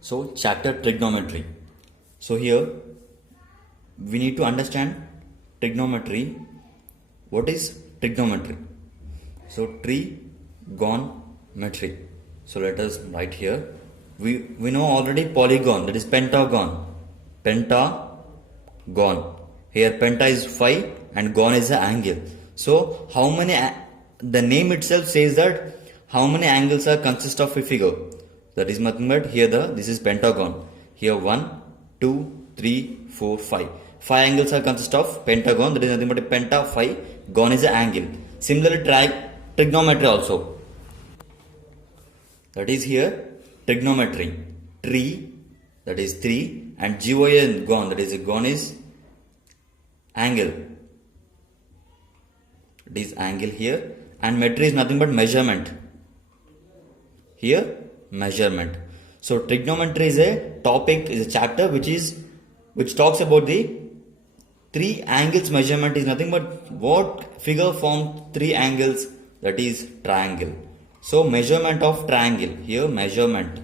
So, chapter trigonometry. So, here we need to understand trigonometry. What is trigonometry? So, trigonometry. So, let us write here. We know already polygon, that is pentagon. Pentagon. Here, penta is 5 and gon is the angle. So, how many, the name itself says that how many angles are consist of a figure. That is nothing but here this is pentagon. Here 1, 2, 3, 4, 5. 5 angles are consist of pentagon. That is nothing but a penta 5. Gon is the angle. Similarly, trigonometry also. That is here trigonometry. Tri, that is 3, and GON, gon, that is gon is angle. It is angle here, and metry is nothing but measurement. Here measurement. So trigonometry is a topic, is a chapter which talks about the 3 angles measurement is nothing but what figure form 3 angles, that is triangle. So measurement of triangle, here measurement.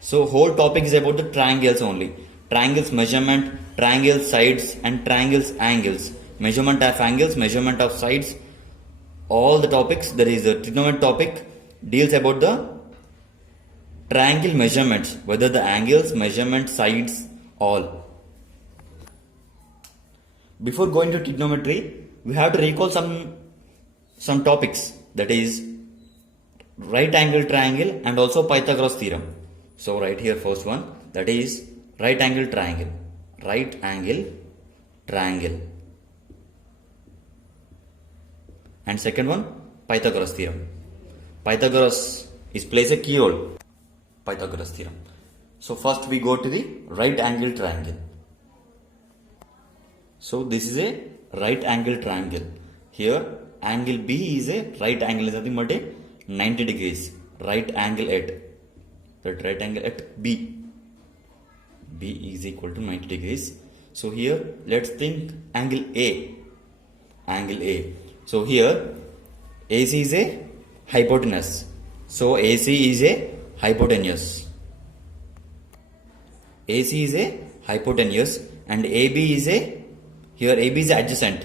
So whole topic is about the triangles only. Triangles measurement, triangle sides and triangles angles. Measurement of angles, measurement of sides. All the topics, there is a trigonometry topic deals about the triangle measurements, whether the angles, measurement, sides, all. Before going to trigonometry, we have to recall some topics, that is right angle triangle and also Pythagoras theorem. So right here first one, that is right angle triangle. Right angle triangle. And second one, Pythagoras theorem. Pythagoras plays a key role. Pythagoras theorem. So first we go to the right angle triangle. So this is a right angle triangle. Here angle B is a right angle, is nothing but a 90 degrees. Right angle at, that right angle at B. B is equal to 90 degrees. So here let's think angle A. Angle A. So here AC is a hypotenuse. So AC is a hypotenuse. AC is a hypotenuse and AB is a, here AB is adjacent.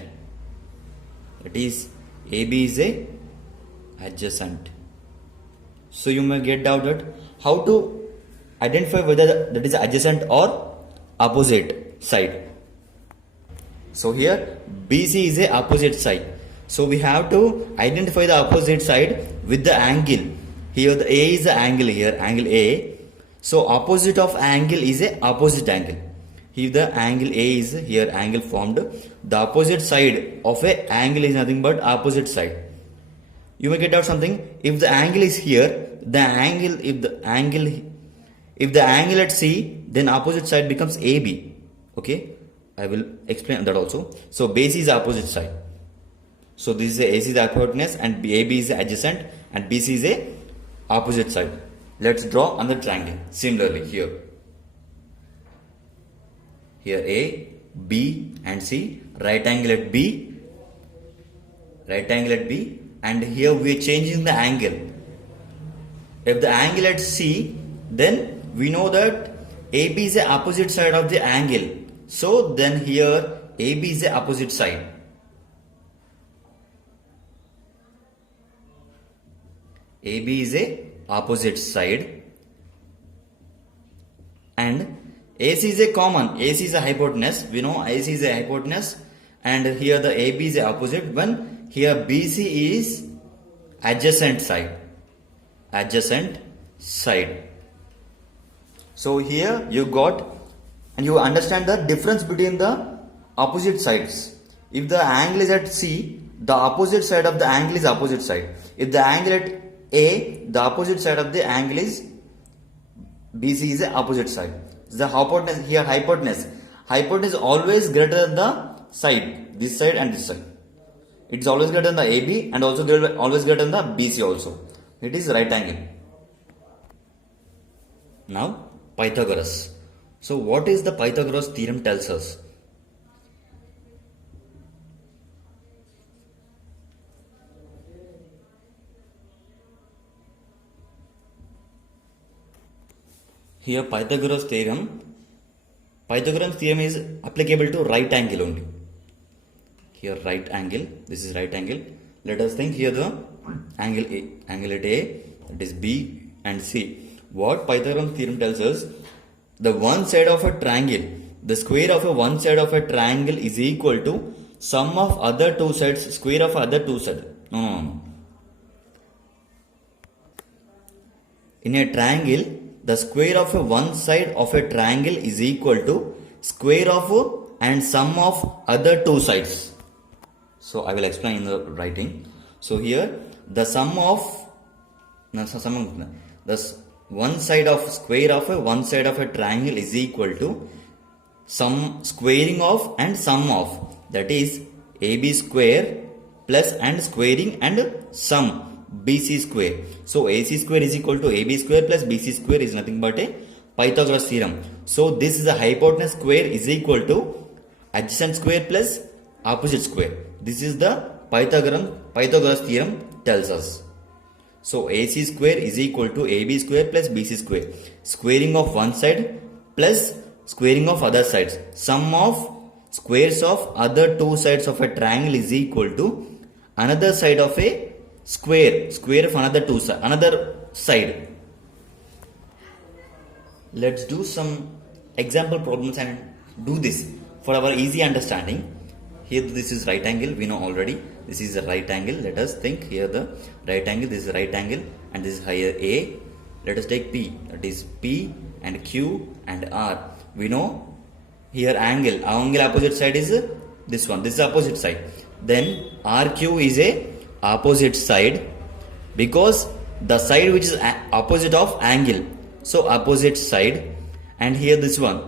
That is AB is a adjacent. So you may get doubted how to identify whether that is adjacent or opposite side. So here BC is a opposite side. So we have to identify the opposite side with the angle. Here the A is the angle, here angle A. So opposite of angle is a opposite angle. If the angle A is here angle formed, the opposite side of a angle is nothing but opposite side. You may get out something. If the angle is here, the angle if the angle at C, then opposite side becomes AB. Okay, I will explain that also. So base is opposite side. So this is a AC is the hypotenuse and AB is the adjacent and BC is a opposite side. Let's draw another triangle. Similarly here. Here A, B and C, right angle at B, right angle at B, and here we are changing the angle. If the angle at C, then we know that AB is the opposite side of the angle. So then here AB is the opposite side. AB is a opposite side and AC is a common. AC is a hypotenuse. We know AC is a hypotenuse and here the AB is a opposite when here BC is adjacent side. Adjacent side. So here you got and you understand the difference between the opposite sides. If the angle is at C, the opposite side of the angle is opposite side. If the angle at A, the opposite side of the angle is BC is the opposite side. The hypotenuse here hypotenuse. Hypotenuse is always greater than the side. This side and this side. It is always greater than the AB and also always greater than the BC also. It is right angle. Now Pythagoras. So what is the Pythagoras theorem tells us? Here Pythagoras theorem is applicable to right angle only. Here right angle, this is right angle. Let us think here the angle A, angle at A, that is B and C. What Pythagoras theorem tells us, the one side of a triangle, the square of a one side of a triangle is equal to sum of other two sides, square of other two sides. No. In a triangle, the square of a one side of a triangle is equal to square of and sum of other two sides. So I will explain in the writing. So here the sum of the one side of square of a one side of a triangle is equal to some squaring of and sum of, that is AB square plus and squaring and sum BC square. So AC square is equal to AB square plus BC square is nothing but a Pythagoras theorem. So this is the hypotenuse square is equal to adjacent square plus opposite square. This is the Pythagoras theorem tells us. So AC square is equal to AB square plus BC square. Squaring of one side plus squaring of other sides. Sum of squares of other two sides of a triangle is equal to another side of a square of another side. Let's do some example problems and do this for our easy understanding. Here this is right angle, we know already. This is a right angle. Let us think here the right angle, this is right angle and this is higher A. Let us take P, that is P and Q and R. We know here angle opposite side is this one, this is opposite side. Then RQ is a opposite side because the side which is opposite of angle, so opposite side. And here this one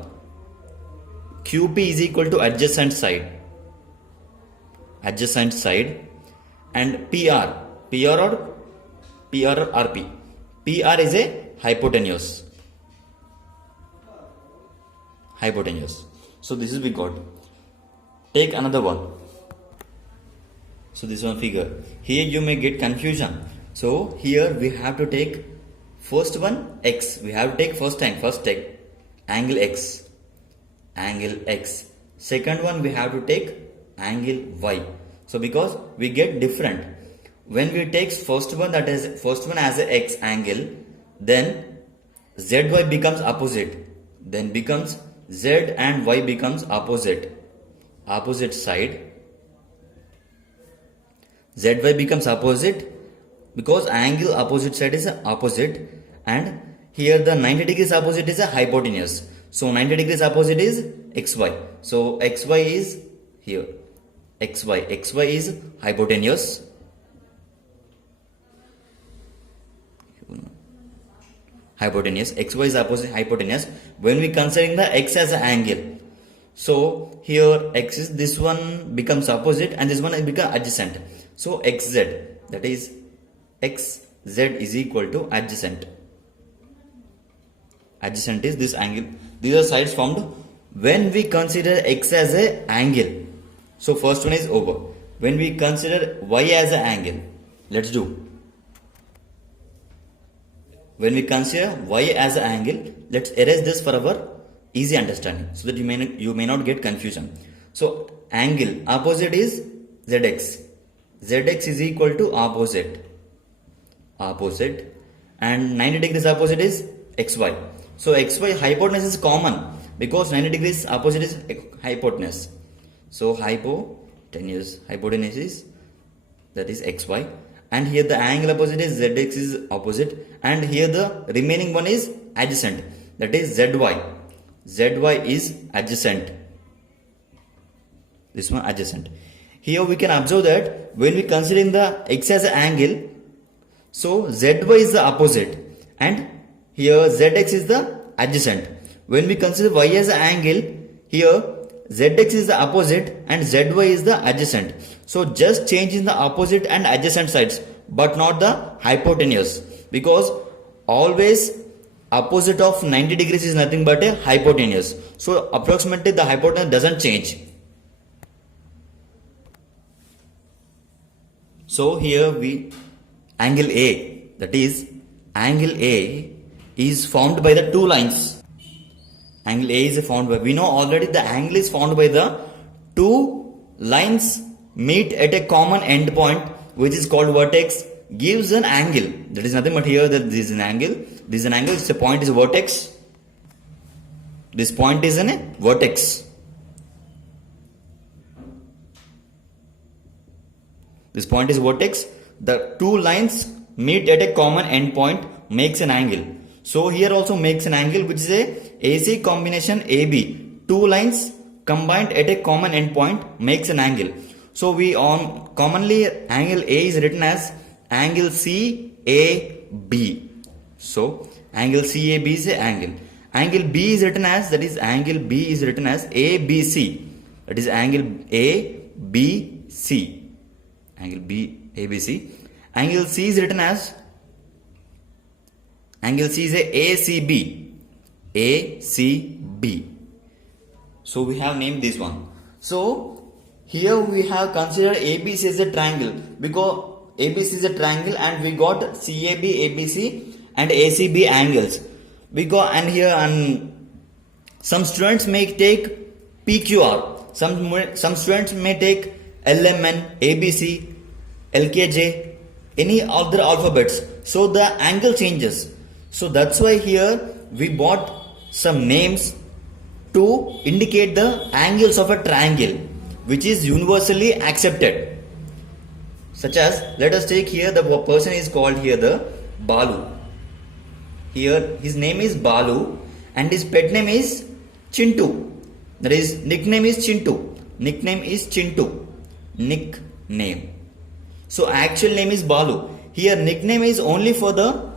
QP is equal to adjacent side, and PR or RP. PR is a hypotenuse. So this is we got. Take another one. So this one figure. Here you may get confusion. So here we have to take first one X. We have to take first take angle X. Second one we have to take angle Y. So because we get different. When we take first one as a X angle, then ZY becomes opposite. Then becomes Z and Y becomes opposite side. ZY becomes opposite because angle opposite side is opposite, and here the 90 degrees opposite is a hypotenuse. So 90 degrees opposite is XY. So XY is here. XY is hypotenuse. XY is opposite hypotenuse. When we considering the X as an angle, so here X is this one becomes opposite and this one becomes adjacent. So XZ, that is XZ is equal to adjacent. Adjacent is this angle. These are sides formed when we consider X as an angle. So first one is over. When we consider Y as an angle, let's do. When we consider Y as an angle, let's erase this for our easy understanding so that you may not get confusion. So angle opposite is ZX. ZX is equal to opposite, and 90 degrees opposite is XY. So XY hypotenuse is common because 90 degrees opposite is hypotenuse. So hypotenuse is, that is XY, and here the angle opposite is ZX is opposite, and here the remaining one is adjacent, that is ZY. ZY is adjacent. This one adjacent. Here we can observe that when we considering the X as an angle, so ZY is the opposite and here ZX is the adjacent. When we consider Y as an angle, here ZX is the opposite and ZY is the adjacent. So just change in the opposite and adjacent sides but not the hypotenuse, because always opposite of 90 degrees is nothing but a hypotenuse. So approximately the hypotenuse doesn't change. So here angle A, that is angle A is formed by the two lines. Angle A is found by, we know already the angle is found by the two lines meet at a common endpoint, which is called vertex, gives an angle. That is nothing but here that this is an angle. This is an angle. This point is a vertex. This point is a vertex. This point is vertex. The two lines meet at a common endpoint makes an angle. So here also makes an angle, which is a AC combination AB. Two lines combined at a common endpoint makes an angle. So we on commonly angle A is written as angle CAB. So angle CAB is a angle. Angle B is written as, that is angle B is written as ABC. That is angle ABC. Angle B ABC. Angle C is written as, angle C is a ACB. ACB. So we have named this one. So here we have considered ABC as a triangle, because ABC is a triangle and we got CAB, ABC and ACB angles. We got, and here some students may take PQR. Some students may take LMN, ABC, LKJ, any other alphabets. So the angle changes. So that's why here we bought some names to indicate the angles of a triangle, which is universally accepted. Such as, let us take here the person is called here the Balu. Here his name is Balu and his pet name is Chintu. That is, nickname is Chintu. Nickname is Chintu. Nickname. So actual name is Balu. Here nickname is only for the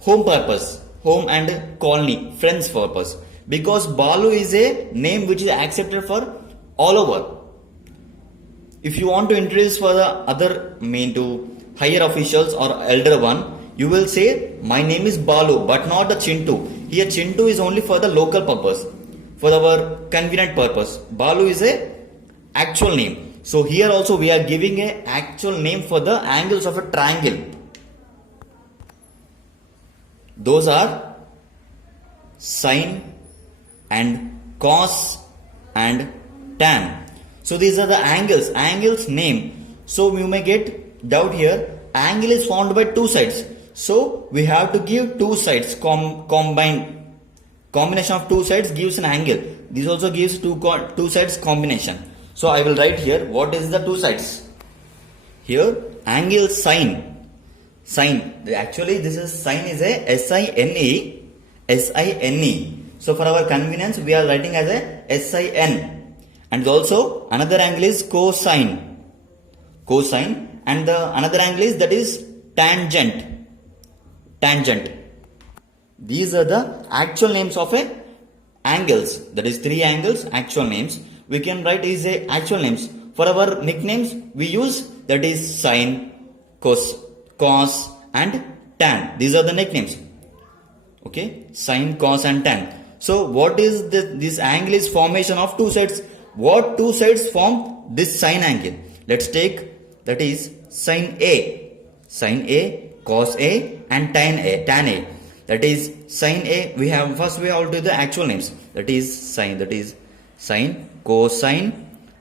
home purpose, home and colony, friends purpose. Because Balu is a name which is accepted for all over. If you want to introduce for the other to higher officials or elder one, you will say my name is Balu, but not the Chintu. Here Chintu is only for the local purpose, for our convenient purpose. Balu is a actual name. So here also we are giving a actual name for the angles of a triangle. Those are sine and cos and tan. So these are the angles name. So you may get doubt here. Angle is formed by two sides. So we have to give two sides. Combination of two sides gives an angle. This also gives two sides combination. So I will write here what is the two sides. Here angle sine. Sine. Actually this is sine is a SINE. SINE. So for our convenience we are writing as a SIN. And also another angle is cosine. Cosine. And the another angle is, that is tangent. Tangent. These are the actual names of a angles. That is three angles, actual names. We can write is a actual names. For our nicknames we use, that is sine, cos and tan. These are the nicknames. Okay, sine, cos and tan. So what is this angle is formation of two sides. What two sides form this sine angle? Let's take, that is sine A, cos A and tan A. That is sine A. We have first we have to do the actual names. That is sine, cosine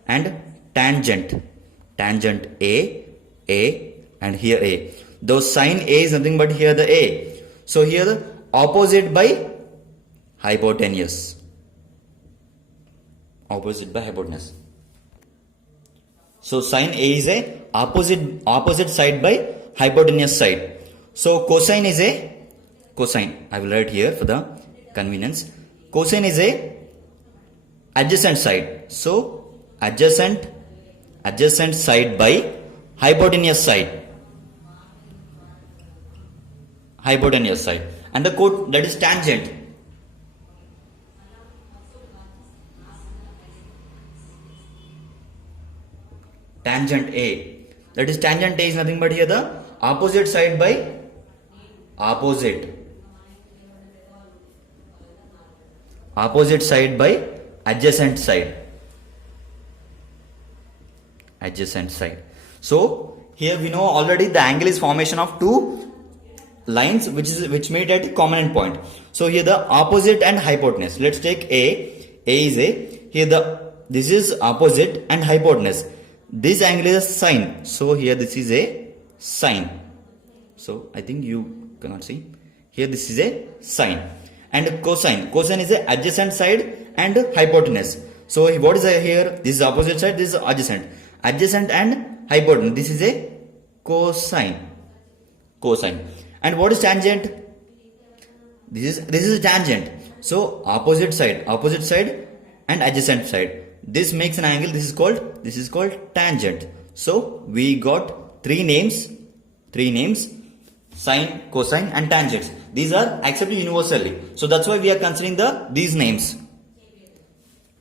and tangent. Tangent A and here A. Though sine A is nothing but here the A. So here the opposite by hypotenuse. Opposite by hypotenuse. So sine A is a opposite side by hypotenuse side. So cosine is a cosine. I will write here for the convenience. Cosine is a adjacent side. So adjacent side by hypotenuse side. Hypotenuse side. And the code, that is tangent. Tangent A. That is tangent A is nothing but here the opposite side by opposite side by adjacent side. Adjacent side. So here we know already the angle is formation of two lines which meet at common point. So here the opposite and hypotenuse. Let's take A. A is A. Here this is opposite and hypotenuse. This angle is a sine. So here this is a sine. So I think you cannot see. Here this is a sine. And cosine. Cosine is a adjacent side and hypotenuse. So what is here? This is opposite side. This is adjacent. Adjacent and hypotenuse. This is a cosine. Cosine. And what is tangent? This is a tangent. So opposite side and adjacent side. This makes an angle. This is called tangent. So we got three names, sine, cosine and tangents. These are accepted universally. So that's why we are considering these names.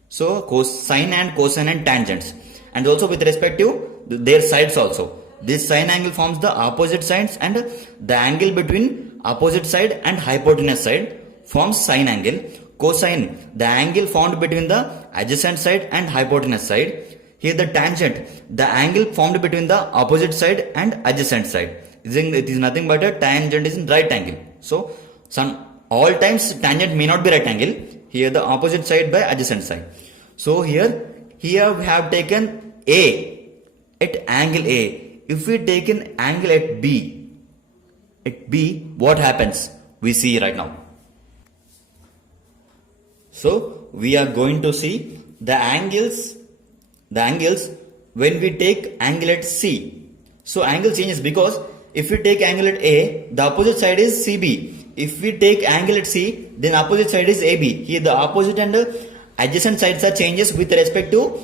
So cosine and cosine and tangents. And also with respect to their sides also. This sine angle forms the opposite sides and the angle between opposite side and hypotenuse side forms sine angle. Cosine, the angle formed between the adjacent side and hypotenuse side. Here the tangent, the angle formed between the opposite side and adjacent side. It is nothing but a tangent is in right angle. So all times tangent may not be right angle. Here the opposite side by adjacent side. So here we have taken A at angle A. If we take an angle at B, what happens? We see right now. So we are going to see the angles when we take angle at C. So angle changes because if we take angle at A, the opposite side is CB. If we take angle at C, then opposite side is AB. Here the opposite and adjacent sides are changes with respect to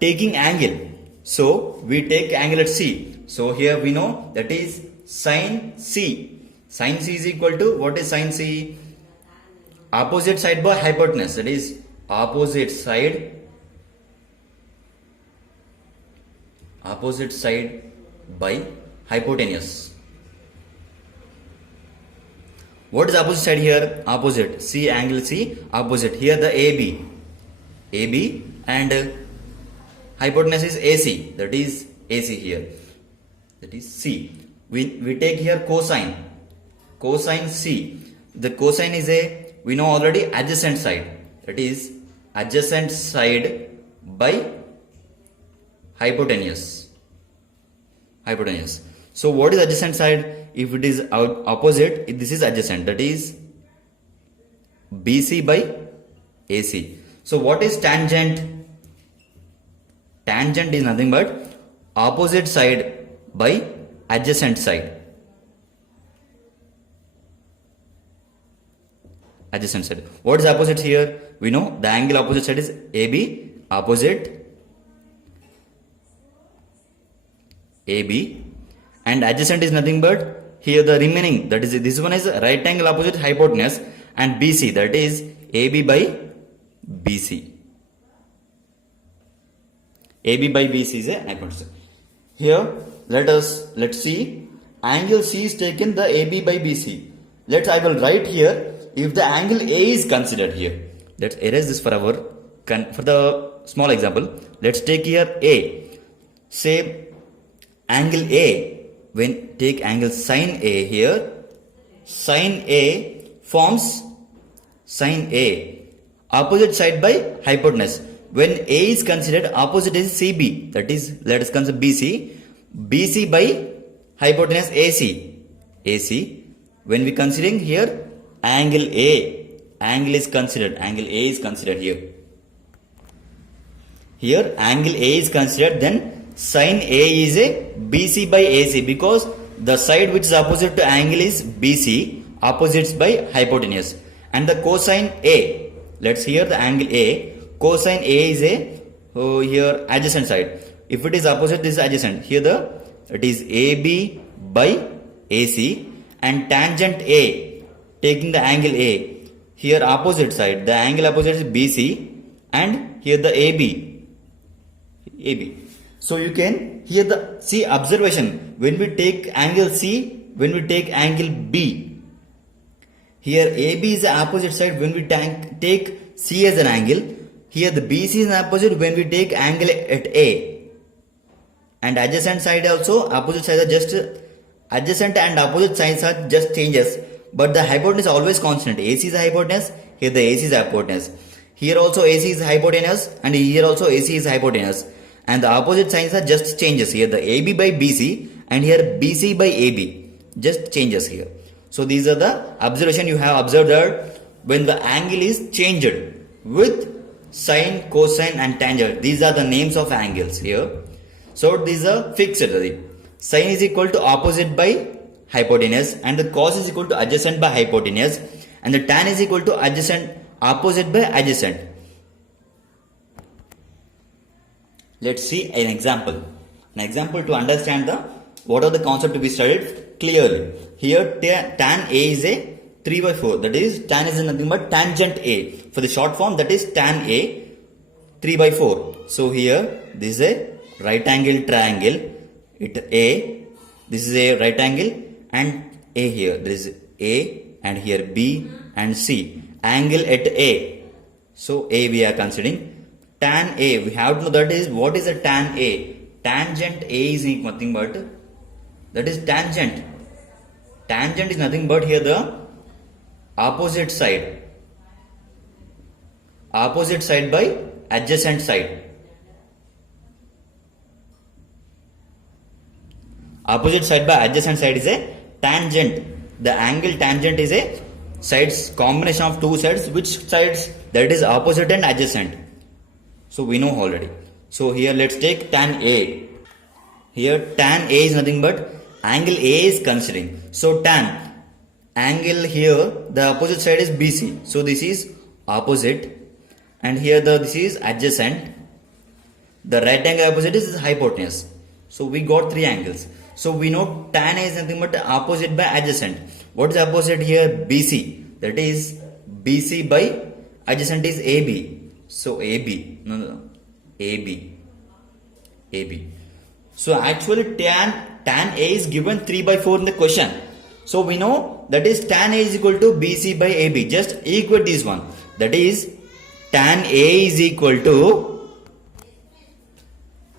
taking angle. So we take angle at C. So here we know that is sine C. Sine C is equal to, what is sine C? Opposite side by hypotenuse. That is opposite side by hypotenuse. What is opposite side here? Opposite. C, angle C, opposite. Here the AB and hypotenuse is AC. That is AC here. That is C. We take here cosine. Cosine C. The cosine is we know already adjacent side. That is adjacent side by hypotenuse. So what is adjacent side? If it is opposite, this is adjacent. That is BC by AC. So what is tangent? Tangent is nothing but opposite side by adjacent side. Adjacent side. What is opposite here? We know the angle opposite side is AB, opposite AB, and adjacent is nothing but here the remaining, that is this one is right angle opposite hypotenuse, and BC, that is AB by BC. AB by BC is a hypotenuse. Here let's see angle C is taken the AB by BC. I will write here if the angle A is considered here. Let's erase this for the small example. Let's take here A. Say angle A, when take angle sine A here, sine A forms sine A, opposite side by hypotenuse. When A is considered, opposite is CB, that is, let us consider BC. BC by hypotenuse AC. When we considering here angle A, angle A is considered here. Here angle A is considered, then sine A is a BC by AC, because the side which is opposite to angle is BC, opposites by hypotenuse. And the cosine A, let's hear the angle A, cosine A is here adjacent side. If it is opposite, this is adjacent. Here it is AB by AC, and tangent A, taking the angle A, here opposite side, the angle opposite is BC, and here the AB. So you can here see observation, when we take angle C, when we take angle B, here AB is the opposite side when we take C as an angle. Here the BC is an opposite when we take angle at A, and adjacent side also opposite side are just adjacent and opposite sides are just changes, but the hypotenuse is always constant. AC is the hypotenuse, here the AC is the hypotenuse. Here also AC is hypotenuse and here also AC is hypotenuse. And the opposite signs are just changes. Here the AB by BC and here BC by AB. Just changes here. So these are the observation you have observed that when the angle is changed with sine, cosine and tangent. These are the names of angles here. So these are fixed. Sine is equal to opposite by hypotenuse and the cos is equal to adjacent by hypotenuse and the tan is equal to adjacent opposite by adjacent. Let's see an example. An example to understand what are the concept to be studied clearly. Here tan A is a 3 by 4. That is tan is nothing but tangent A. For the short form that is tan A 3 by 4. So here this is a right angle triangle. This is a right angle and A here. There is A and here B and C. Angle at A. So A we are considering. Tan A, we have to know that is what is a tan A. Tangent A is nothing but that is tangent. Tangent is nothing but here the opposite side. Opposite side by adjacent side. Opposite side by adjacent side is a tangent. The angle tangent is a sides combination of two sides. Which sides? That is opposite and adjacent. So we know already. So here let's take tan A. Here tan A is nothing but angle A is considering. So tan angle here the opposite side is BC. So this is opposite and here this is adjacent. The right angle opposite is hypotenuse. So we got three angles. So we know tan A is nothing but opposite by adjacent. What is opposite here? BC. That is BC by adjacent is AB. So AB. No. AB. So actually tan A is given 3 by 4 in the question. So we know that is tan A is equal to BC by AB. Just equate this one. That is tan A is equal to,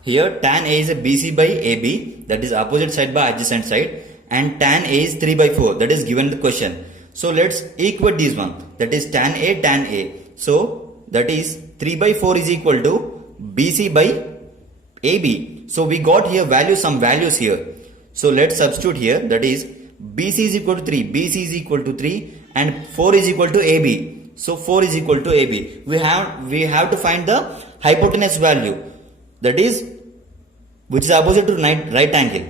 here tan A is a BC by AB, that is opposite side by adjacent side, and tan A is 3 by 4, that is given in the question. So let's equate this one. That is tan A. So that is 3 by 4 is equal to BC by AB. So we got here some values here. So let's substitute here. That is BC is equal to 3. BC is equal to 3 and 4 is equal to AB. So 4 is equal to AB. We have to find the hypotenuse value. That is which is opposite to right angle.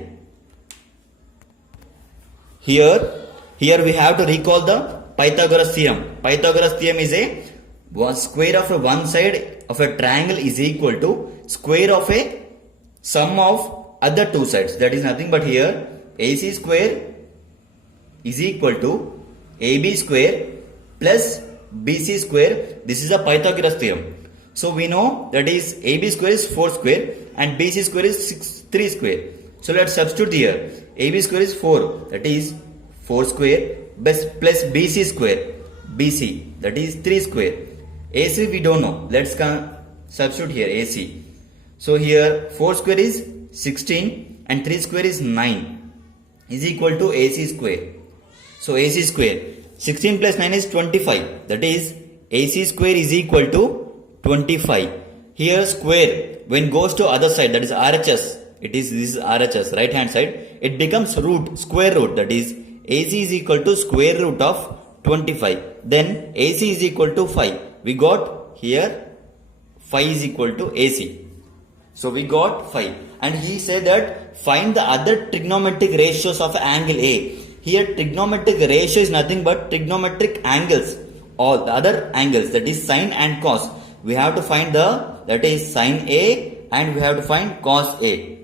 Here we have to recall the Pythagoras theorem. Pythagoras theorem is a square of one side of a triangle is equal to square of a sum of other two sides. That is nothing but here AC square is equal to AB square plus BC square. This is a Pythagoras theorem. So we know that is AB square is 4 square and BC square is 3 square. So let's substitute here. AB square is 4, that is 4 square plus BC square. BC, that is 3 square. AC we don't know. Let's substitute here AC. So here 4 square is 16 and 3 square is 9 is equal to AC square. So AC square 16 plus 9 is 25. That is AC square is equal to 25. Here square when goes to other side, that is RHS. This is RHS, right hand side. It becomes square root. That is AC is equal to square root of 25. Then AC is equal to 5. We got here 5 is equal to AC. So we got 5. And he said that find the other trigonometric ratios of angle A. Here trigonometric ratio is nothing but trigonometric angles. All the other angles, that is sine and cos. We have to find that is sine A and we have to find cos A.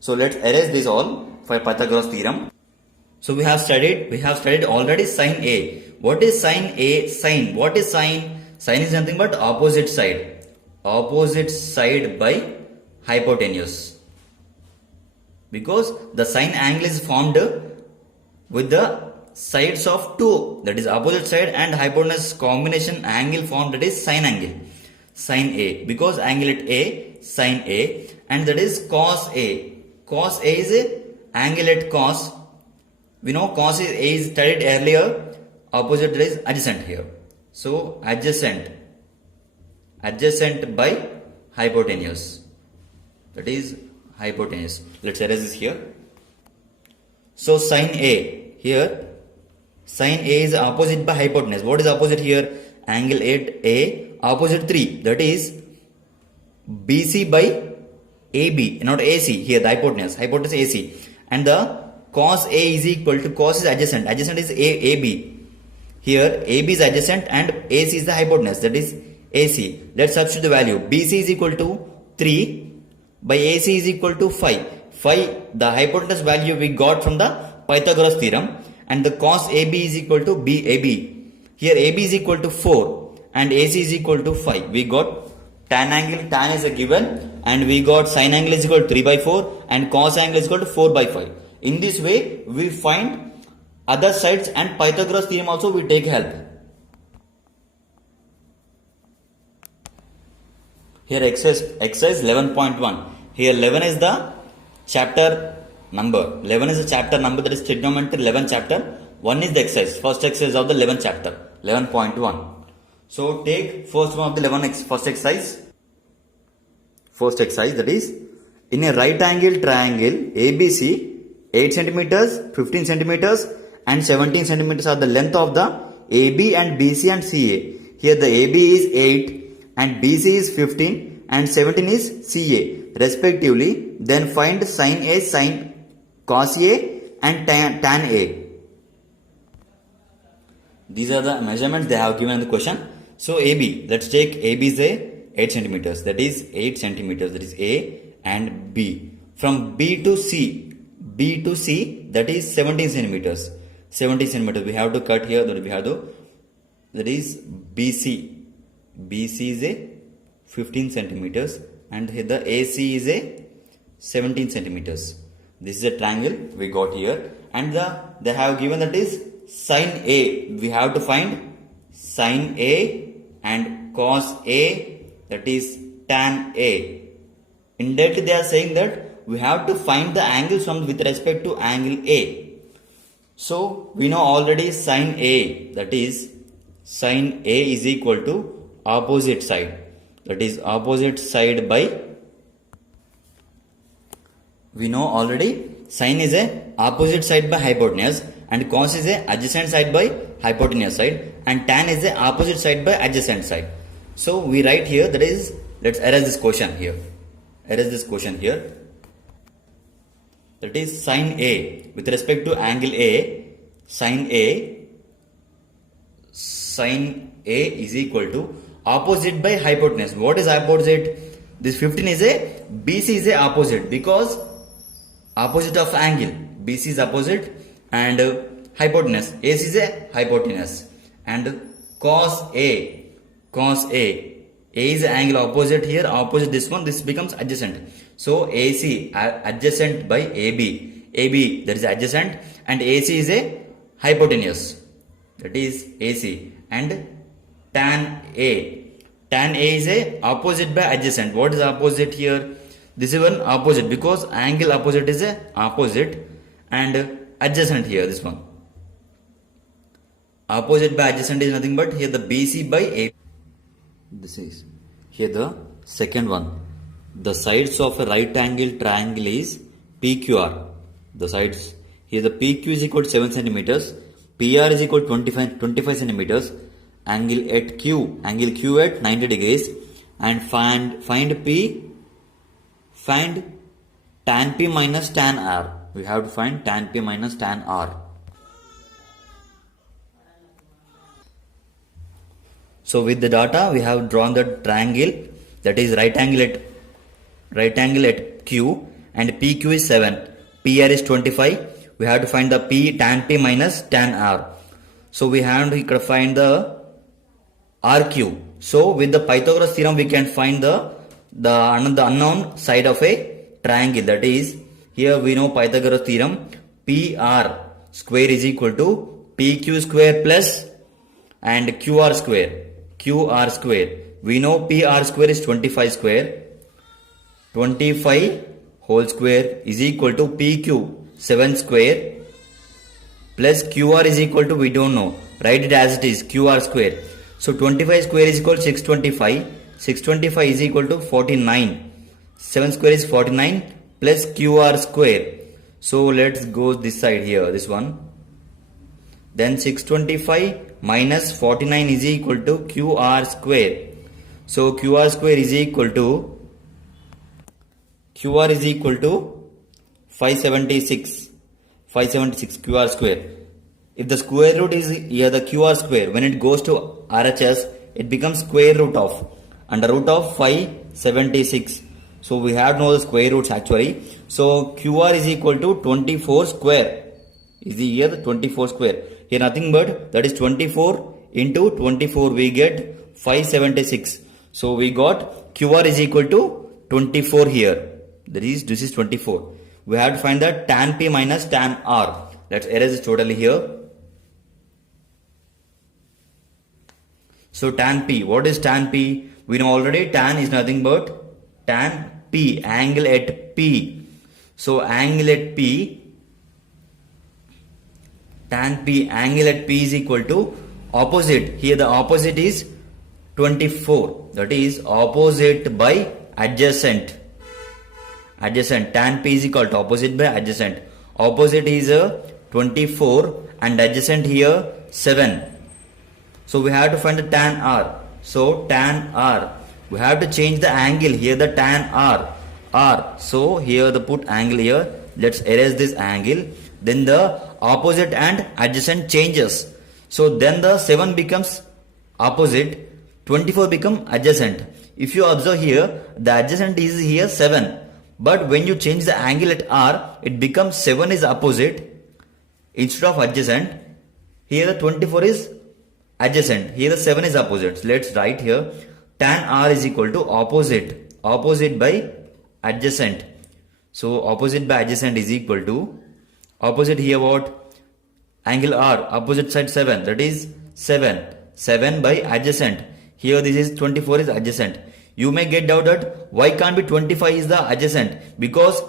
So let's erase this all for Pythagoras theorem. So we have studied already sine A. What is sine A? Sine. What is sine? Sine is nothing but opposite side. Opposite side by hypotenuse. Because the sine angle is formed with the sides of two, that is opposite side and hypotenuse combination angle formed, that is sine angle. Sine A. Because angle at A, sine A, and that is cos A. Cos A is a angle at cos, We know cos A is studied earlier, opposite that is adjacent here. So adjacent by hypotenuse, that is hypotenuse. Let's erase this here. So sin A here, sin A is opposite by hypotenuse. What is opposite here? Angle 8A opposite 3, that is BC by AB, not AC here, the hypotenuse AC, and the cos A is equal to, cos is adjacent is AB. Here AB is adjacent and AC is the hypotenuse, that is AC. Let's substitute the value. BC is equal to 3 by AC is equal to 5. 5, the hypotenuse value we got from the Pythagoras theorem, and the cos AB is equal to AB. Here AB is equal to 4 and AC is equal to 5. We got tan angle, tan is a given, and we got sin angle is equal to 3 by 4 and cos angle is equal to 4 by 5. In this way, we find other sides, and Pythagoras theorem also we take help. Here exercise 11.1. Here 11 is the chapter number. 11 is the chapter number, that is trigonometry 11 chapter. 1 is the exercise, first exercise of the 11th chapter, 11.1. So take first one of the first exercise. First exercise, that is, in a right angle triangle ABC, 8 centimeters, 15 centimeters and 17 centimeters are the length of the AB and BC and CA. Here the AB is 8 and BC is 15 and 17 is CA respectively. Then find sin A, sin cos A and tan A. These are the measurements they have given in the question. So AB, let's take AB is a 8 centimeters, that is 8 centimeters, that is A and B. From B to C, that is 17 centimeters. 17 centimeters we have to cut here, that is BC. BC is a 15 centimeters and here the AC is a 17 centimeters. This is a triangle we got here, and they have given that is sin A. We have to find sin A and cos A, that is tan A. Indirectly they are saying that we have to find the angles with respect to angle A. So we know already sin A, that is sin A is equal to opposite side, that is opposite side by, we know already sin is a opposite side by hypotenuse and cos is a adjacent side by hypotenuse side and tan is a opposite side by adjacent side. So we write here, that is, let's erase this question here. That is sin A with respect to angle A, sin A is equal to opposite by hypotenuse. What is opposite? This 15 is a, BC is a opposite because opposite of angle. BC is opposite and hypotenuse. AC is a hypotenuse. And cos A is the angle opposite here, opposite this one, this becomes adjacent. So AC adjacent by AB that is adjacent, and AC is a hypotenuse, that is AC. And tan A is a opposite by adjacent. What is opposite here? This is one opposite because angle opposite is a opposite, and adjacent here, this one. Opposite by adjacent is nothing but here the BC by A. This is here the second one. The sides of a right angle triangle is PQR. The sides, here the PQ is equal to 7 centimeters, PR is equal to 25 centimeters, angle Q at 90 degrees, and find tan P minus tan R. We have to find tan P minus tan R. So with the data we have drawn the triangle, that is right angle at Q, and PQ is 7, PR is 25. We have to find the tan P minus tan R. So we have to find the RQ. So with the Pythagoras theorem we can find the unknown side of a triangle, that is, here we know Pythagoras theorem, PR square is equal to PQ square plus and QR square. We know PR square is 25 square. 25 whole square is equal to PQ 7 square plus QR is equal to, we don't know. Write it as it is, QR square. So 25 square is equal to 625. 625 is equal to 49. 7 square is 49 plus QR square. So let's go this side here, this one. Then 625 minus 49 is equal to QR square. So QR square is equal to 576. 576 QR square. If the square root is here, the QR square, when it goes to RHS, it becomes square root of under root of 576. So we have to know the square roots actually. So QR is equal to 24 square. Is here the 24 square. Here nothing but that is 24 into 24, we get 576. So we got QR is equal to 24 here. This is 24. We have to find the tan P minus tan R. Let's erase it totally here. So tan P, what is tan P? We know already tan is nothing but tan P, angle at P. So angle at P, tan P, angle at P is equal to opposite. Here the opposite is 24. That is opposite by adjacent. Adjacent, tan P is equal to opposite by adjacent. Opposite is 24 and adjacent here 7. So we have to find the tan R. So tan R, we have to change the angle here, the tan R. So here the put angle here. Let's erase this angle. Then the opposite and adjacent changes. So then the 7 becomes opposite, 24 become adjacent. If you observe here, the adjacent is here 7. But when you change the angle at R, it becomes 7 is opposite instead of adjacent. Here the 24 is adjacent. Here the 7 is opposite. So let's write here tan R is equal to opposite. Opposite by adjacent. So opposite by adjacent is equal to opposite here what? Angle R. Opposite side 7. That is 7. 7 by adjacent. Here this is 24 is adjacent. You may get doubt that why can't be 25 is the adjacent? Because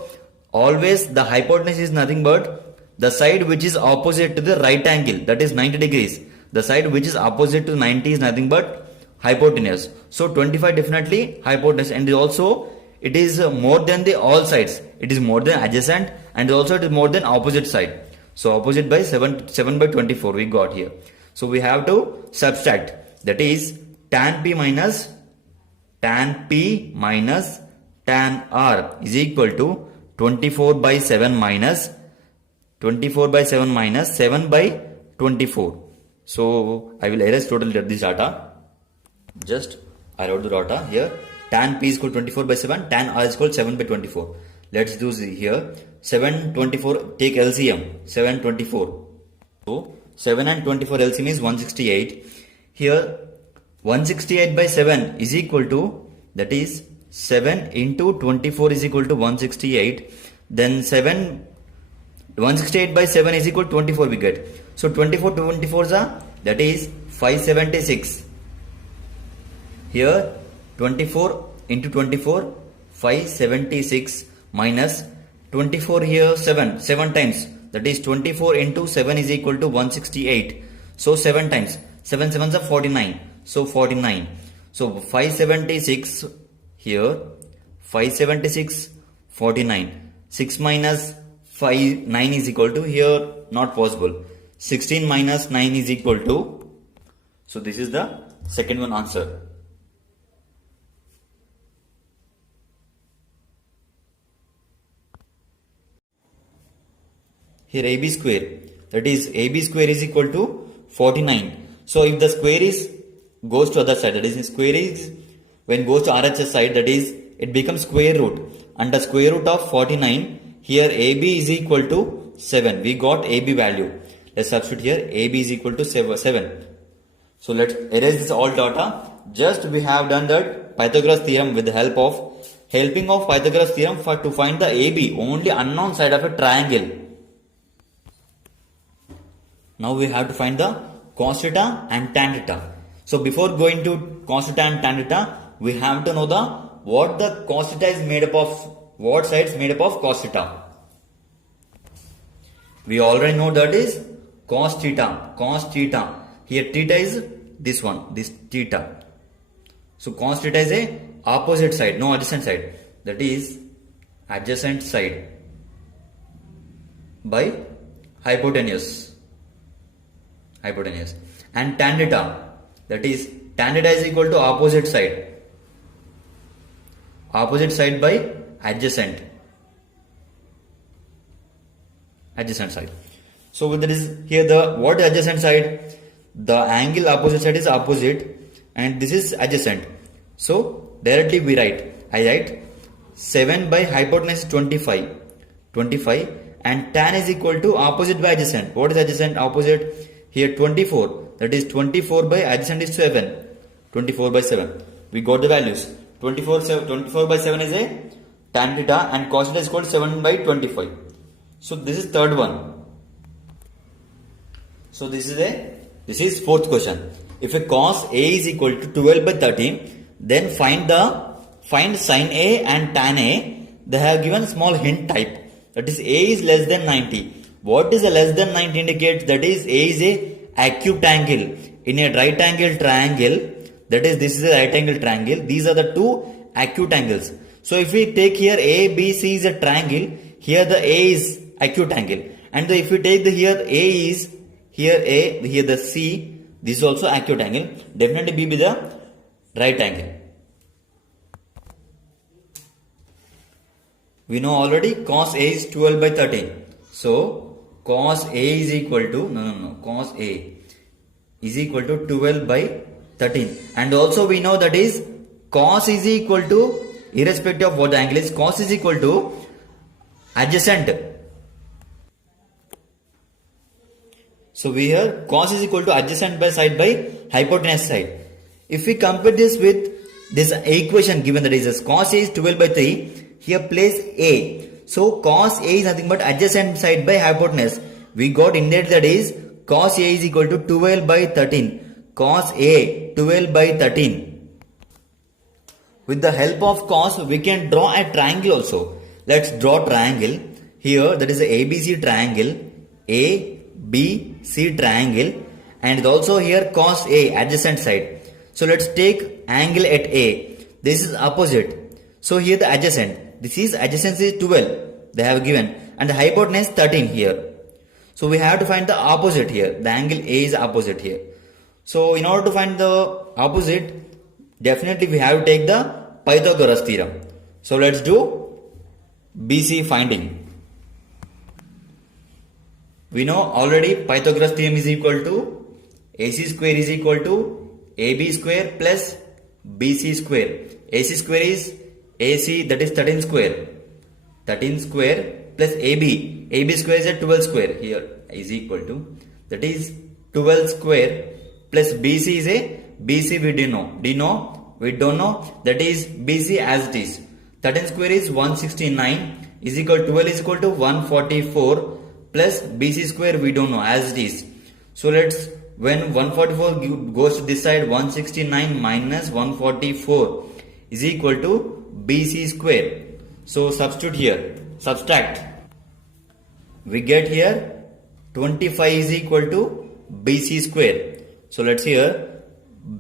always the hypotenuse is nothing but the side which is opposite to the right angle, that is 90 degrees. The side which is opposite to 90 is nothing but hypotenuse. So 25 definitely hypotenuse, and also it is more than the all sides. It is more than adjacent, and also it is more than opposite side. So opposite by 7 by 24 we got here. So we have to subtract, that is tan P minus tan R is equal to 24 by 7 minus 7 by 24. So I will erase totally this data. Just I wrote the data here. Tan P is equal to 24 by 7, tan R is equal to 7 by 24. Let's do here. 724, take LCM, 724. So 7 and 24 LCM is 168. Here 168 by 7 is equal to, that is 7 into 24 is equal to 168. Then 168 by 7 is equal to 24 we get. So 24 24s are, that is 576. Here 24 into 24, 576 minus 24 here 7 times, that is 24 into 7 is equal to 168. So 7 times, 7 sevens are 49. So 49. So 576 here, 576, 49. 6 minus 5, 9 is equal to, here not possible. 16 minus 9 is equal to, so this is the second one answer. Here AB square, that is AB square is equal to 49. So if the square is goes to other side, that is square is when goes to RHS side, that is it becomes square root. Under square root of 49, here AB is equal to 7. We got AB value. Let's substitute here AB is equal to 7. So let's erase this all data. Just we have done that Pythagoras theorem with the helping of Pythagoras theorem to find the AB, only unknown side of a triangle. Now we have to find the cos theta and tan theta. So before going to cos theta and tan theta, we have to know what the cos theta is made up of, what side is made up of cos theta. We already know that is cos theta. Here theta is this one, this theta. So cos theta is a opposite side, no adjacent side. That is adjacent side by hypotenuse. And tan theta, that is tan theta is equal to opposite side by adjacent side. So that is here the what is adjacent side? The angle opposite side is opposite and this is adjacent. So directly I write 7 by hypotenuse 25 and tan is equal to opposite by adjacent. What is adjacent? Opposite. Here 24, that is 24 by adjacent is 7. 24 by 7. We got the values. 24 by 7 is a tan theta and cos theta is equal to 7 by 25. So this is third one. So this is fourth question. If a cos A is equal to 12 by 13, then find sin A and tan A. They have given small hint type. That is A is less than 90. What is a less than 90 indicates? That is A is a acute angle in a right angle triangle. That is this is a right angle triangle. These are the two acute angles. So if we take here A, B, C is a triangle. Here the A is acute angle. And if we take the here A is here A, here the C, this is also acute angle. Definitely B be the right angle. We know already cos A is 12 by 13. So cos A is equal to cos A is equal to 12 by 13. And also we know that is cos is equal to, irrespective of what the angle is, cos is equal to adjacent. So we here cos is equal to adjacent by side by hypotenuse side. If we compare this with this equation given, that is cos A is 12 by 3, here place A. So cos A is nothing but adjacent side by hypotenuse. We got indeed that is cos A is equal to 12 by 13. Cos A 12 by 13. With the help of cos we can draw a triangle also. Let's draw triangle. Here that is a ABC triangle. ABC triangle. And also here cos A adjacent side. So let's take angle at A. This is opposite. So here the adjacent. This is adjacency is 12. They have given. And the hypotenuse 13 here. So we have to find the opposite here. The angle A is opposite here. So in order to find the opposite, definitely we have to take the Pythagoras theorem. So let's do BC finding. We know already Pythagoras theorem is equal to AC square is equal to AB square plus BC square. AC square is AC, that is 13 square. 13 square plus AB. AB square is a 12 square. Here is equal to, that is 12 square plus BC is a, BC we we don't know, that is BC as it is. 13 square is 169 is equal to 12 is equal to 144 plus BC square we don't know as it is. So let's, when 144 goes to this side, 169 minus 144 is equal to BC square. So substitute here, subtract. We get here 25 is equal to BC square. So let's see here,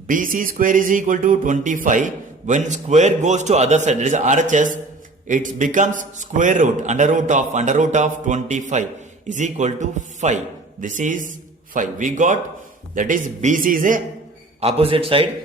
BC square is equal to 25. When square goes to other side, that is RHS, it becomes square root, under root of 25 is equal to 5. This is 5. We got, that is BC is a opposite side.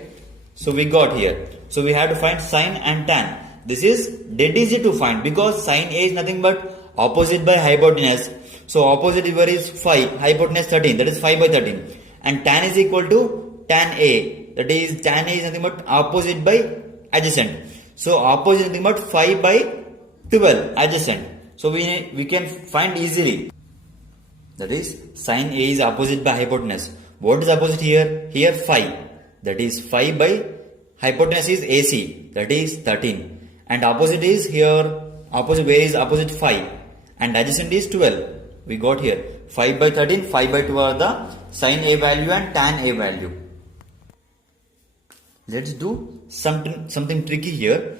So we got here. So we have to find sine and tan. This is dead easy to find because sine A is nothing but opposite by hypotenuse. So opposite here is 5, hypotenuse 13, that is 5 by 13. And tan is equal to tan A, that is tan A is nothing but opposite by adjacent. So opposite is nothing but 5 by 12 adjacent. So we can find easily. That is sine A is opposite by hypotenuse. What is opposite here? Here 5. That is 5 by hypotenuse is AC. That is 13. And opposite is here. Opposite where is opposite 5. And adjacent is 12. We got here 5 by 13, 5 by 2 are the sine A value and tan A value. Let's do something tricky here.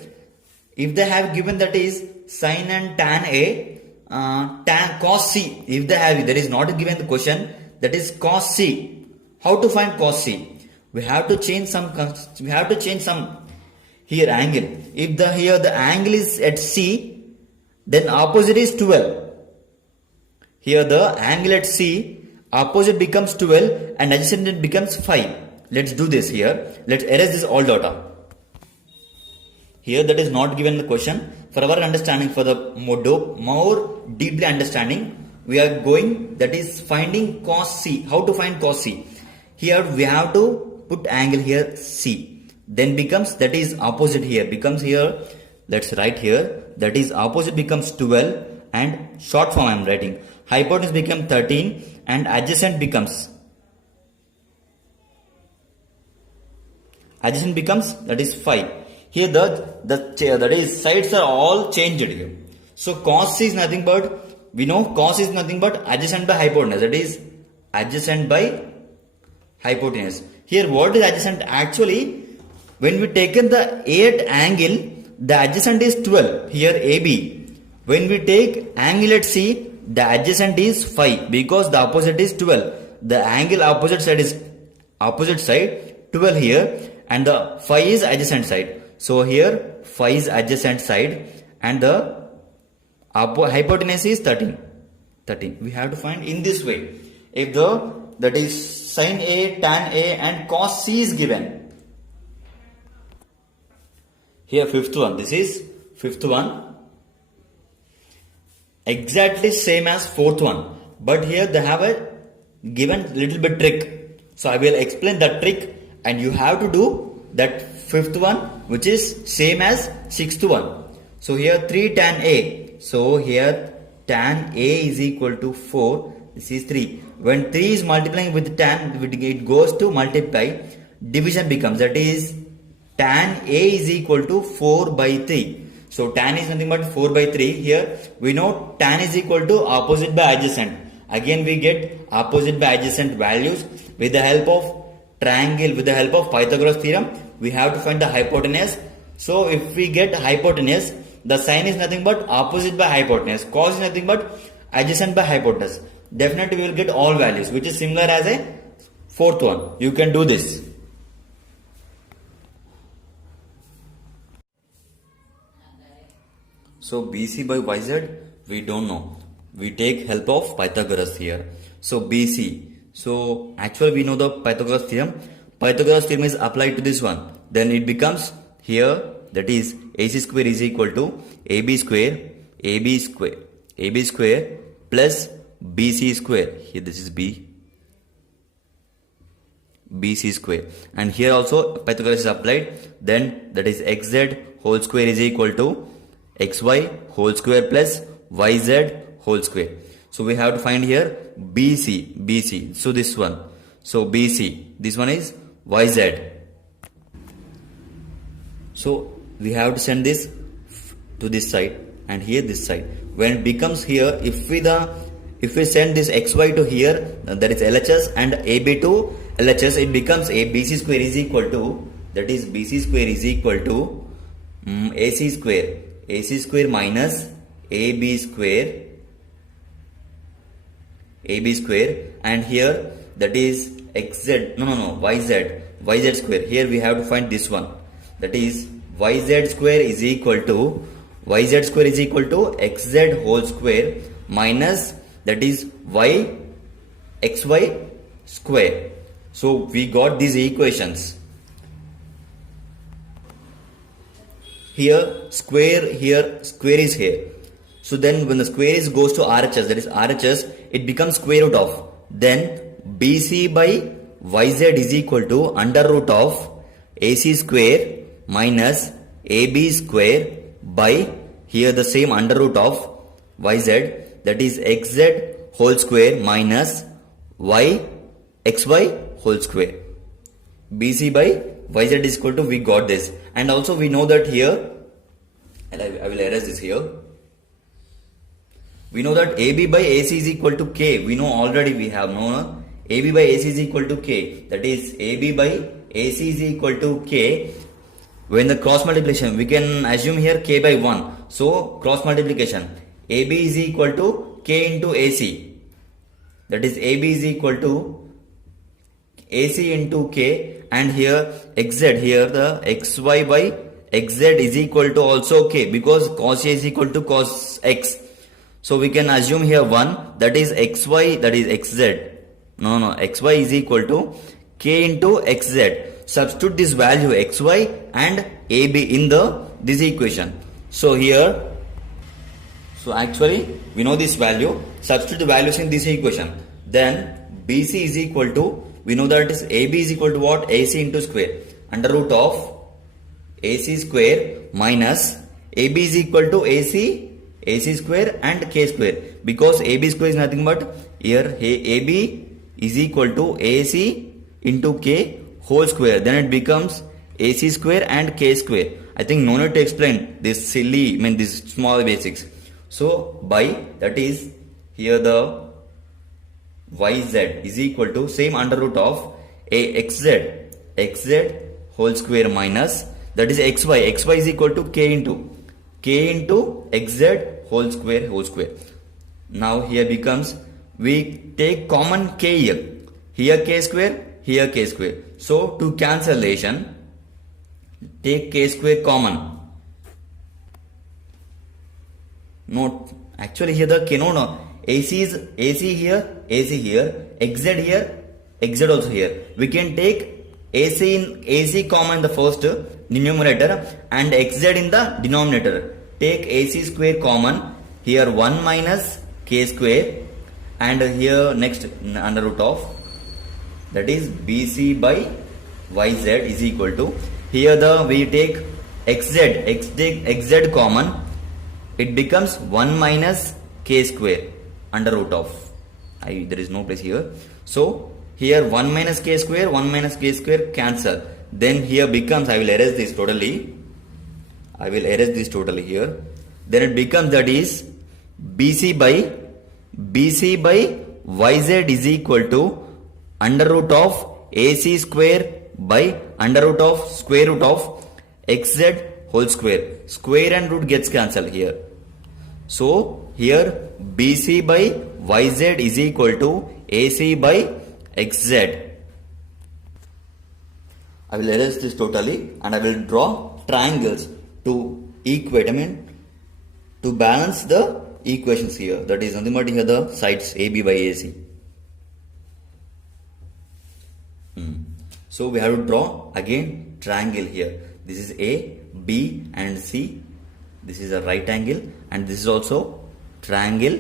If they have given that is sine and tan A, tan cos C, if they have, there is not given the question, that is cos C. How to find cos C? We have to change some here angle. If here the angle is at C, then opposite is 12. Here the angle at C, opposite becomes 12 and adjacent becomes 5. Let's do this here. Let's erase this all data. Here that is not given in the question. For our understanding, for the more deeply understanding, we are going, that is finding cos C. How to find cos C? Here we have to put angle here C. Then becomes, that is opposite here, becomes here, let's write here, that is opposite becomes 12 and short form I am writing. Hypotenuse becomes 13 and adjacent becomes, that is 5. Here that is sides are all changed here. So cos C is nothing but, we know cos is nothing but adjacent by hypotenuse, that is adjacent by hypotenuse. Here what is adjacent? Actually, when we taken the A at angle, the adjacent is 12, here AB. When we take angle at C, the adjacent is 5 because the opposite is 12. The angle opposite side is 12 here and the 5 is adjacent side. So here 5 is adjacent side and the hypotenuse is 13. We have to find in this way. If that is sin A, tan A and cos C is given. Here fifth one, this is fifth one. Exactly same as fourth one. But here they have a given little bit trick. So I will explain that trick and you have to do that fifth one which is same as sixth one. So here 3 tan A. So here tan A is equal to 4. This is 3. When 3 is multiplying with tan, it goes to multiply. Division becomes, that is tan A is equal to 4 by 3. So tan is nothing but 4 by 3. Here we know tan is equal to opposite by adjacent. Again we get opposite by adjacent values with the help of triangle, with the help of Pythagoras theorem. We have to find the hypotenuse. So if we get hypotenuse, the sine is nothing but opposite by hypotenuse. Cos is nothing but adjacent by hypotenuse. Definitely we will get all values, which is similar as a fourth one. You can do this. So BC by YZ, we don't know. We take help of Pythagoras here. So BC. So actually we know the Pythagoras theorem. Pythagoras theorem is applied to this one. Then it becomes here, that is AC square is equal to AB square plus BC square. Here this is BC square. And here also Pythagoras is applied. Then that is XZ whole square is equal to XY whole square plus YZ whole square. So we have to find here BC. So this one. So BC. This one is YZ. So we have to send this to this side and here this side. When it becomes here, if we send this XY to here, that is LHS, and AB to LHS, it becomes a BC square is equal to, that is BC square is equal to AC square minus AB square, and here that is YZ square. Here we have to find this one, that is YZ square is equal to XZ whole square minus, that is XY square. So we got these equations. Here square is here. So then when the square is goes to RHS, that is RHS, it becomes square root of. Then BC by YZ is equal to under root of AC square minus AB square by here the same under root of YZ, that is XZ whole square minus XY whole square. BC by YZ is equal to, we got this. And also we know that here, and I will erase this here. We know that AB by AC is equal to K. We know already, we have known AB by AC is equal to K. That is AB by AC is equal to K. When the cross multiplication, we can assume here K by 1. So cross multiplication, AB is equal to K into AC. that is AB is equal to AC into K, and here XZ, here the XY by XZ is equal to also K, because cos A is equal to cos X. So we can assume here 1, that is XY, that is XZ. No, XY is equal to K into XZ. Substitute this value XY and AB in this equation. So here, so actually we know this value, substitute the values in this equation. Then BC is equal to, we know that it is AB is equal to what? AC into square. Under root of AC square minus AB is equal to AC square and K square. Because AB square is nothing but here AB is equal to AC into K whole square. Then it becomes AC square and K square. I think no need to explain this silly, this small basics. So by, that is here the YZ is equal to same under root of XZ whole square minus, that is XY is equal to K into XZ whole square. Now here becomes, we take common K here K square, here K square. So to cancellation, take K square common. No, actually here the K, no, AC is AC here, XZ here, XZ also here. We can take AC common in the first numerator and XZ in the denominator. Take AC square common, here 1 minus K square, and here next under root of, that is BC by YZ is equal to, here we take XZ common, it becomes 1 minus K square under root of, there is no place here. So here 1 minus K square cancel. Then here becomes, I will erase this totally here. Then it becomes, that is BC by YZ is equal to under root of AC square by under root of square root of XZ whole square. Square and root gets cancelled here. So here BC by YZ is equal to AC by XZ. I will erase this totally and I will draw triangles to equate, to balance the equations here. That is nothing but here the sides AB by AC. So we have to draw again triangle here. This is A, B and C. This is a right angle, and this is also triangle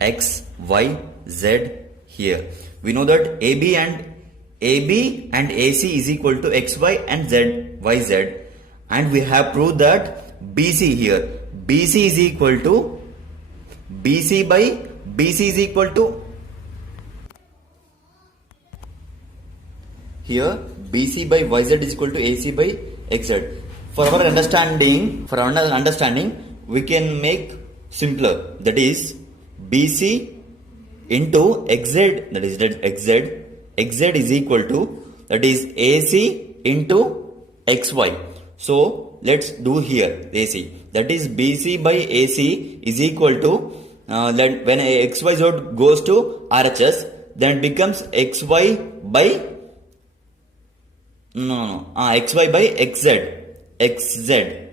X, Y, Z here. We know that AB and AC is equal to XY and YZ, and we have proved that BC here, BC is equal to here BC by YZ is equal to AC by XZ. For our understanding, we can make simpler. That is BC into XZ, that is XZ is equal to, that is AC into XY. So let's do here AC. That is BC by AC is equal to, when XYZ goes to RHS, then it becomes XY by XY by XZ.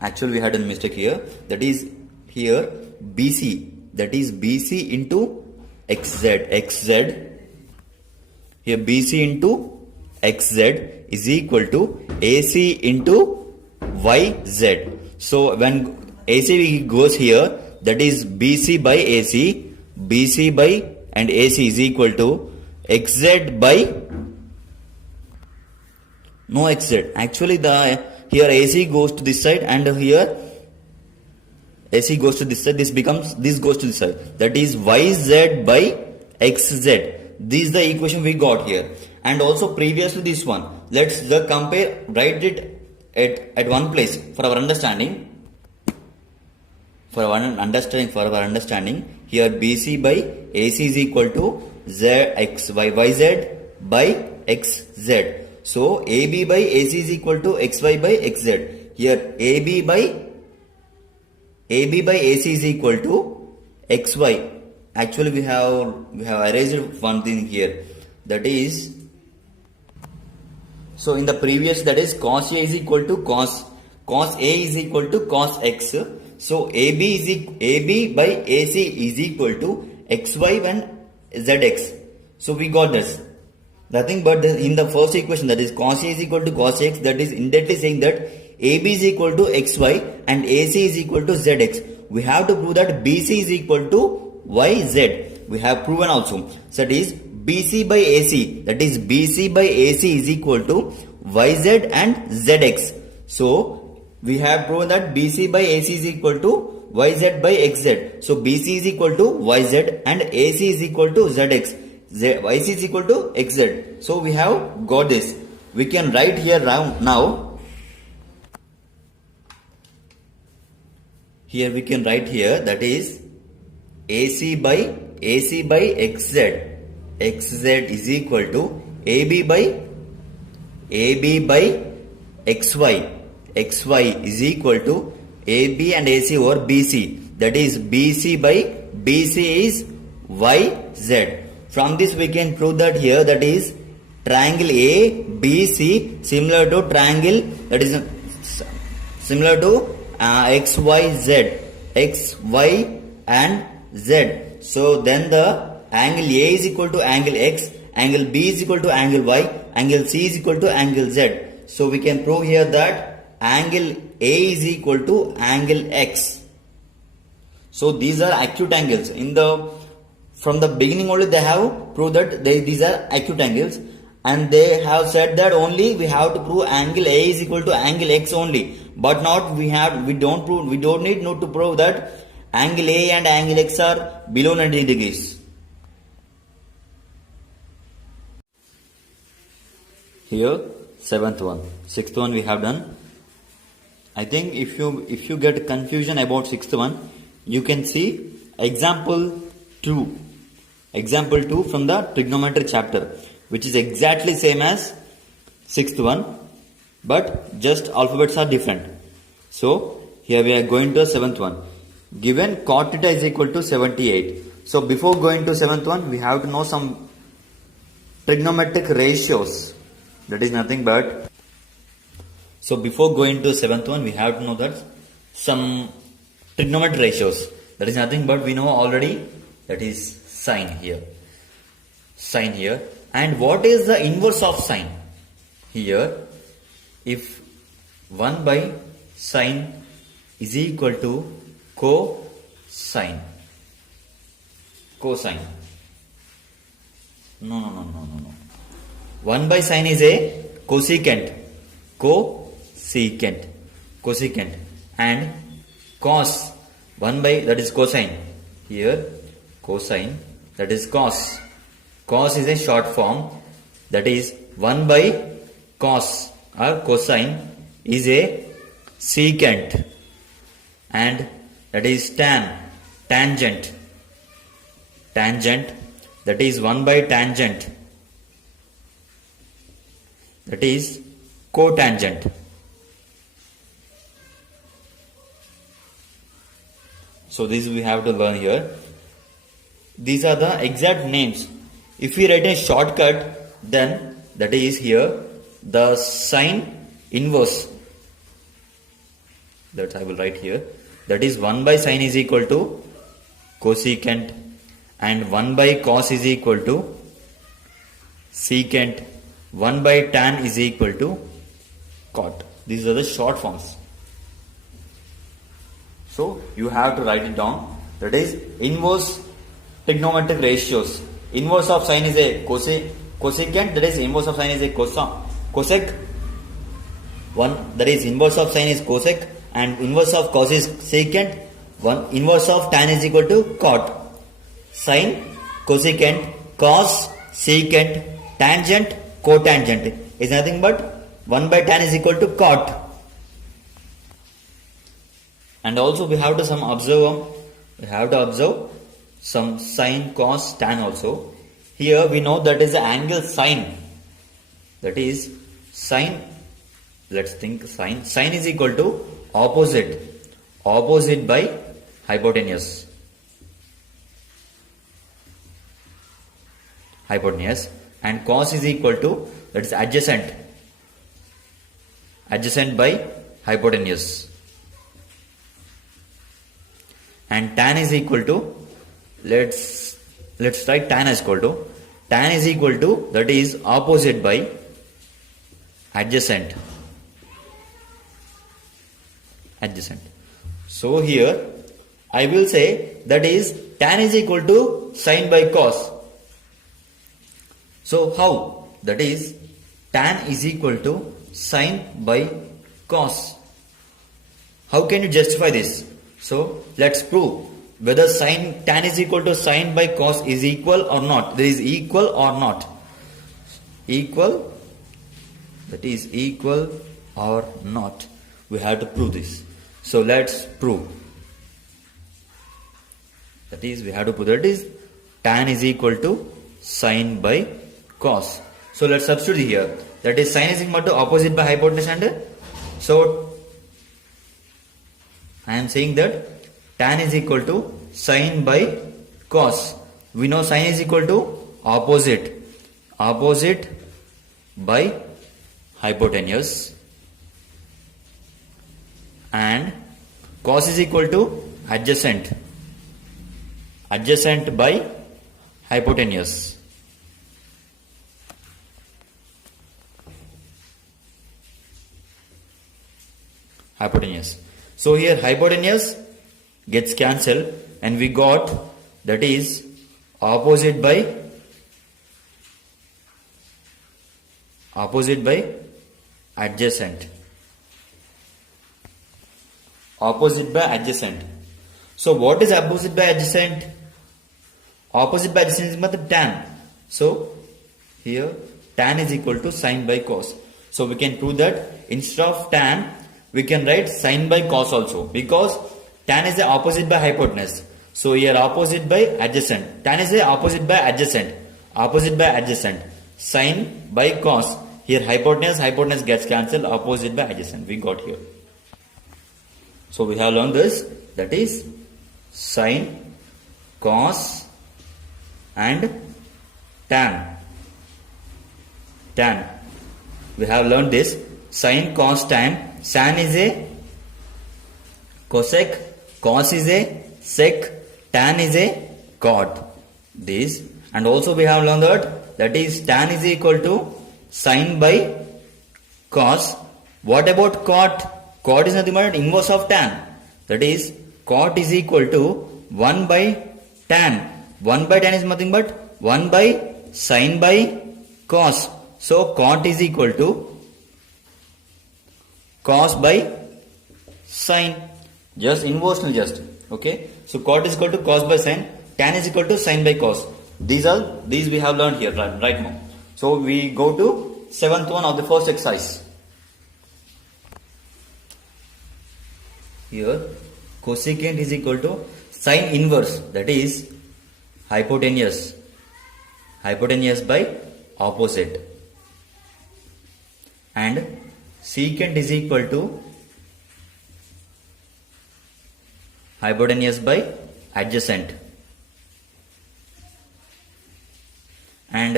Actually we had a mistake here. That is here BC, that is BC into XZ. Here BC into XZ is equal to AC into YZ. So when AC goes here, that is BC by AC, BC by and AC is equal to XZ by no XZ. Actually here AC goes to this side and here AC goes to this side. This goes to this side. That is YZ by XZ. This is the equation we got here. And also previously this one. Let's compare, write it at one place for our understanding. For our understanding, here BC by AC is equal to YZ by XZ. So AB by AC is equal to XY by XZ. Here AB by AC is equal to XY actually we have erased one thing here, that is, so in the previous, that is cos A is equal to cos A is equal to cos X. So AB by AC is equal to XY and ZX. So we got this. Nothing but in the first equation, that is cos A is equal to cos X, that is indirectly saying that AB is equal to XY and AC is equal to ZX. We have to prove that BC is equal to YZ. We have proven also. So that is BC by AC, that is BC by AC is equal to YZ and ZX. So we have proven that BC by AC is equal to YZ by XZ. So BC is equal to YZ and AC is equal to ZX. YC is equal to XZ. So we have got this. We can write here now. Here we can write here, that is AC by XZ. XZ is equal to AB by XY. XY is equal to AB and AC over BC. That is BC by BC is YZ. From this we can prove that here, that is triangle ABC similar to triangle, that is similar to XY and Z. So then the angle A is equal to angle X, angle B is equal to angle Y, angle C is equal to angle Z. So we can prove here that angle A is equal to angle X. So these are acute angles. From the beginning only they have proved that these are acute angles, and they have said that only we have to prove angle A is equal to angle X only, but not we don't need to prove that angle A and angle X are below 90 degrees. Here seventh one, sixth one we have done. I think if you get confusion about sixth one, you can see example 2 from the trigonometry chapter, which is exactly same as sixth one, but just alphabets are different. So here we are going to the seventh one. Given cot theta is equal to 78. So before going to seventh one, we have to know some trigonometric ratios. That is nothing but, so before going to seventh one, we have to know that some trigonometric ratios. That is nothing but we know already, that is sine here. And what is the inverse of sine? Here, if 1 by sine is equal to cosine. No. 1 by sine is a cosecant. And cos 1 by, that is cosine. Here cosine, that is cos. Cos is a short form, that is 1 by cos or cosine is a secant, and that is tangent, that is 1 by tangent, that is cotangent. So this we have to learn here. These are the exact names. If we write a shortcut, then that is here the sine inverse, that I will write here, that is 1 by sine is equal to cosecant, and 1 by cos is equal to secant, 1 by tan is equal to cot. These are the short forms. So you have to write it down. That is inverse trigonometric ratios. Inverse of sine is a cosecant, that is inverse of sine is a cosec. That is inverse of sine is cosec, and inverse of cos is secant. Inverse of tan is equal to cot. Sine, cosecant, cos, secant, tangent, cotangent is nothing but 1 by tan is equal to cot. And also we have to observe some sine, cos, tan also. Here we know that is the angle sine. That is sine. Let's think sine. Sine is equal to opposite by hypotenuse. hypotenuse, and cos is equal to, that is adjacent by hypotenuse, and tan is equal to, let's write tan is equal to, that is opposite by adjacent. So here I will say that is tan is equal to sine by cos. So how? That is tan is equal to sine by cos. How can you justify this? So let's prove whether tan is equal to sine by cos is equal or not. There is equal or not. Equal, that is equal or not. We have to prove this. So let's prove. That is, we have to prove that is tan is equal to sine by cos. So let's substitute here. That is sine is equal to opposite by hypotenuse, and so I am saying that tan is equal to sine by cos. We know sine is equal to opposite by hypotenuse, and cos is equal to adjacent by hypotenuse. So here hypotenuse gets cancelled, and we got, that is opposite by adjacent. So what is opposite by adjacent? Opposite by adjacent is matlab tan. So here tan is equal to sine by cos. So we can prove that instead of tan we can write sine by cos also, because tan is the opposite by hypotenuse. So here opposite by adjacent. Tan is the opposite by adjacent. Sine by cos. Here hypotenuse gets cancelled. Opposite by adjacent we got here. So we have learned this. That is sine, cos, and tan. We have learned this. Sine, cos, tan. Sin is a cosec, cos is a sec, tan is a cot. This, and also we have learned that is tan is equal to sine by cos. What about cot? Cot is nothing but inverse of tan. That is cot is equal to 1 by tan. 1 by tan is nothing but 1 by sine by cos. So cot is equal to cos by sine. Just inversely just. Okay. So cot is equal to cos by sine. Tan is equal to sine by cos. These we have learned here right now. So we go to 7th one of the first exercise. Here cosecant is equal to sine inverse, that is hypotenuse by opposite, and secant is equal to hypotenuse by adjacent, and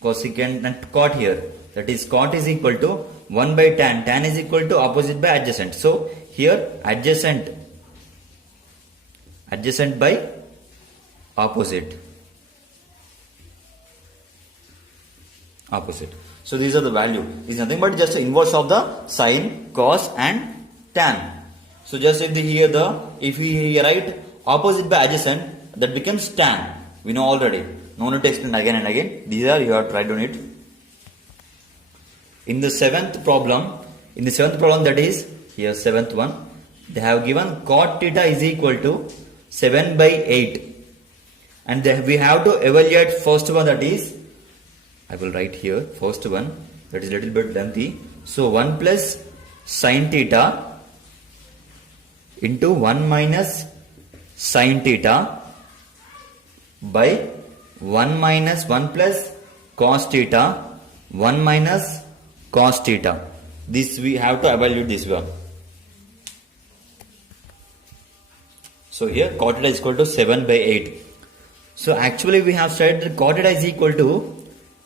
cosecant and cot here, that is cot is equal to 1 by tan. Tan is equal to opposite by adjacent. So here adjacent by opposite. So these are the value. It is nothing but just the inverse of the sine, cos, and tan. So just if we write opposite by adjacent, that becomes tan. We know already. No need to explain again and again. These are you have tried on it. In the seventh problem, that is here 7th one, they have given cot theta is equal to 7 by 8, and we have to evaluate first one, that is, I will write here first one, that is little bit lengthy. So 1 plus sin theta into 1 minus sin theta by 1 minus 1 plus cos theta 1 minus cos theta. This we have to evaluate this one. So here cot theta is equal to 7 by 8. So actually we have said that cot theta is equal to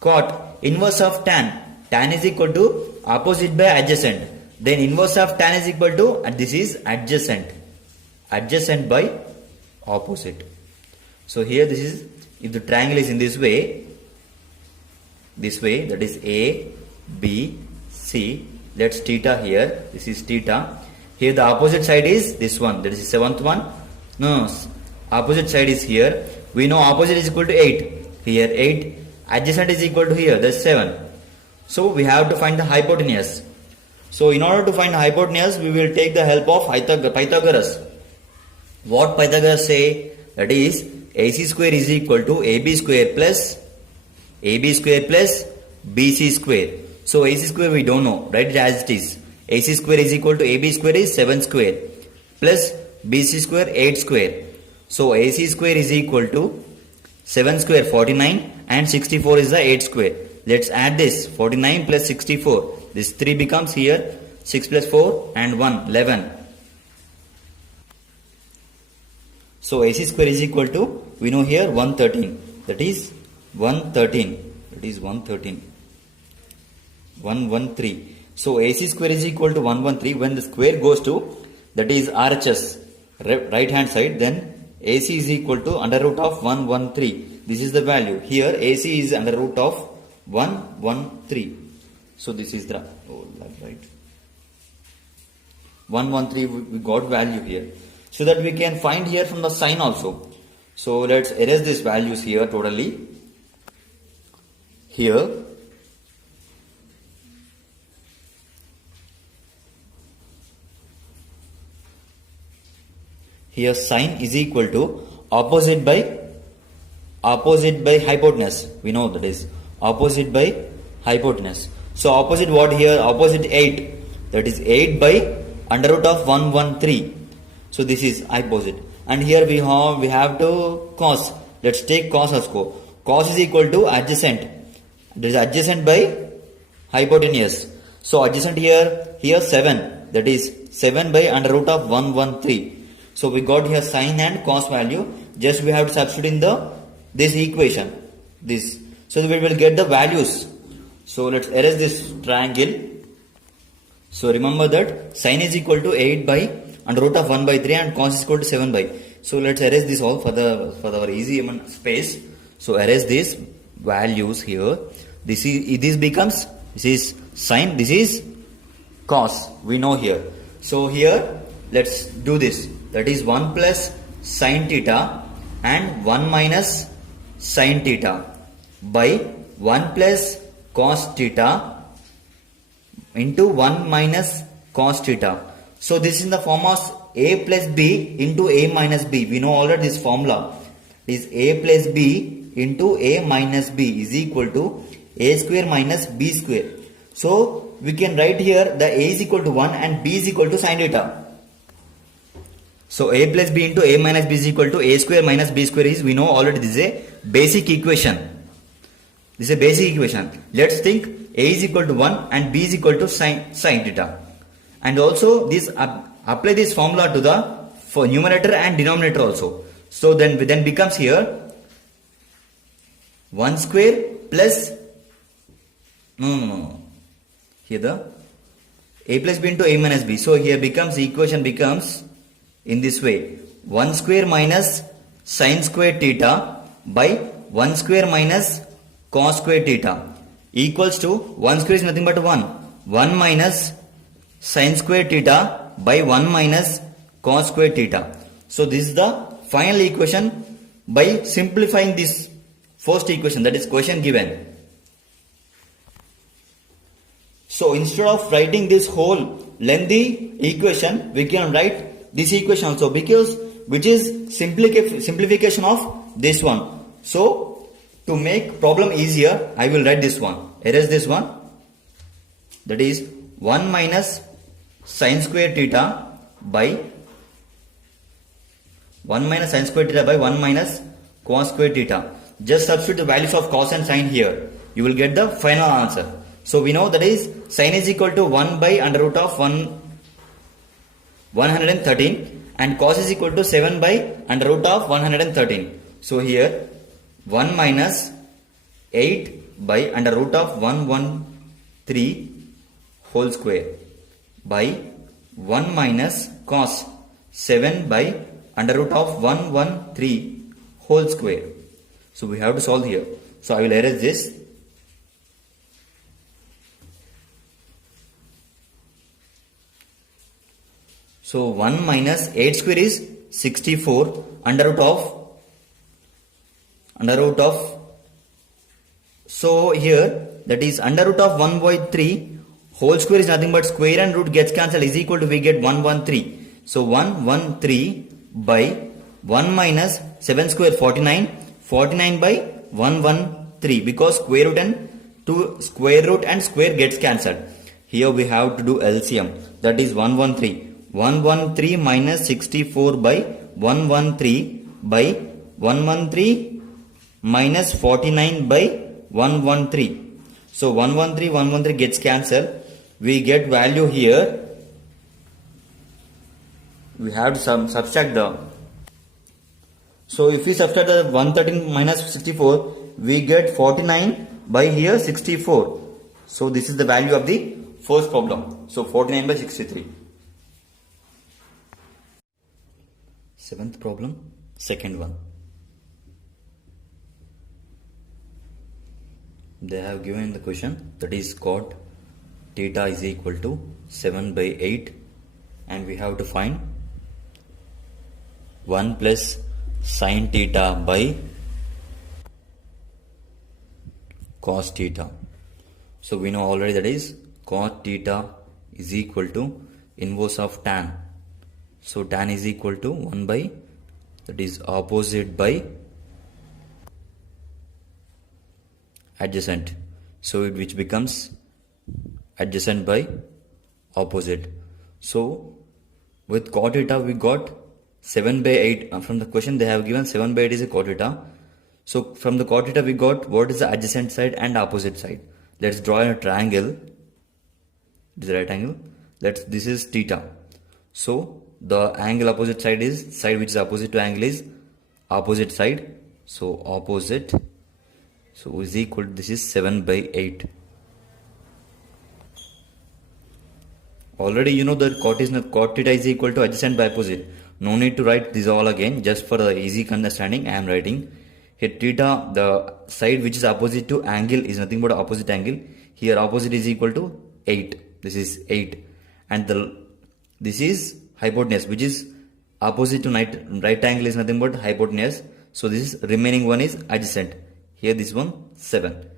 cot inverse of tan. Tan is equal to opposite by adjacent. Then inverse of tan is equal to, and this is adjacent. Adjacent by opposite. So here this is, if the triangle is in this way, that is A, B, C. Let's theta here. This is theta. Here the opposite side is this one. That is the seventh one. No, opposite side is here. We know opposite is equal to 8. Here 8. Adjacent is equal to here. That's 7. So we have to find the hypotenuse. So in order to find hypotenuse, we will take the help of Pythagoras. What Pythagoras say? That is AC square is equal to AB square plus BC square. So AC square we don't know. Write it as it is. AC square is equal to AB square is 7 square plus BC square 8 square. So AC square is equal to 7 square 49 and 64 is the 8 square. Let's add this 49 plus 64. This 3 becomes here 6 plus 4 and 1 11. So AC square is equal to, we know here 113. That is 113. That is 113. 113. So AC square is equal to 113. When the square goes to, that is RHS, right hand side, then AC is equal to under root of 113. This is the value. Here AC is under root of 113. So this is the right. 113 we got value here. So that we can find here from the sign also. So let's erase these values here totally. Here sine is equal to opposite by hypotenuse. We know that is opposite by hypotenuse. So opposite what here? Opposite 8. That is 8 by under root of 113. So this is opposite. And here we have to cos. Let's take cos as co. Cos is equal to adjacent. That is adjacent by hypotenuse. So adjacent here 7. That is 7 by under root of 113. So we got here sine and cos value. Just we have to substitute in this equation. This. So we will get the values. So let's erase this triangle. So remember that sine is equal to 8 by under root of 1 by 3 and cos is equal to 7 by. So let's erase this all for our easy space. So erase these values here. This is sine, this is cos. We know here. So here let's do this. That is 1 plus sine theta and 1 minus sine theta by 1 plus cos theta into 1 minus cos theta. So this is in the form of a plus b into a minus b. We know already this formula is a plus b into a minus b is equal to a square minus b square. So we can write here the a is equal to 1 and b is equal to sine theta. So a plus b into a minus b is equal to a square minus b square is, we know already this is a basic equation. This is a basic equation. Let's think a is equal to 1 and b is equal to sine theta. And also this apply this formula to the for numerator and denominator also. So then becomes here 1 square plus no. Here the a plus b into a minus b. So here equation becomes in this way 1 square minus sine square theta by 1 square minus cos square theta equals to 1 square is nothing but 1 minus sine square theta by 1 minus cos square theta. So this is the final equation by simplifying this first equation, that is question given. So instead of writing this whole lengthy equation, we can write this equation also, because which is simplification of this one. So to make problem easier, I will write this one. Erase this one. That is 1 minus sine square theta by 1 minus cos square theta. Just substitute the values of cos and sine here. You will get the final answer. So we know that is sine is equal to 1 by under root of 113 and cos is equal to 7 by under root of 113. So here 1 minus 8 by under root of 113 whole square by 1 minus cos 7 by under root of 113 whole square. So we have to solve here. So I will erase this. So 1 minus 8 square is 64 under root of so here that is under root of 1 by 3 whole square is nothing but square and root gets cancelled is equal to we get 113. So 113 by 1 minus 7 square 49 by 113 because square root and square gets cancelled. Here we have to do LCM, that is 113. 113 minus 64 by 113 by 113 minus 49 by 113. So 113 gets cancelled. We get value here. We have to subtract the. So if we subtract the 113 minus 64, we get 49 by here 64. So this is the value of the first problem. So 49 by 63. Seventh problem, second one. They have given the question, that is cot theta is equal to 7 by 8 and we have to find 1 plus sin theta by cos theta. So we know already that is cot theta is equal to inverse of tan. So tan is equal to 1 by, that is opposite by adjacent. So which becomes adjacent by opposite. So with cot theta we got 7 by 8. From the question they have given 7 by 8 is a cot theta. So from the cot theta we got what is the adjacent side and opposite side. Let's draw a triangle. This is a right angle. This is theta. So the angle opposite side is side which is opposite to angle is opposite side. So opposite. So is equal to, this is 7 by 8. Already you know that cot theta is equal to adjacent by opposite. No need to write this all again. Just for the easy understanding I am writing. Here theta, the side which is opposite to angle is nothing but opposite angle. Here opposite is equal to 8. This is 8. And this is hypotenuse which is opposite to right angle is nothing but hypotenuse. So this is remaining one is adjacent. Here this one 7.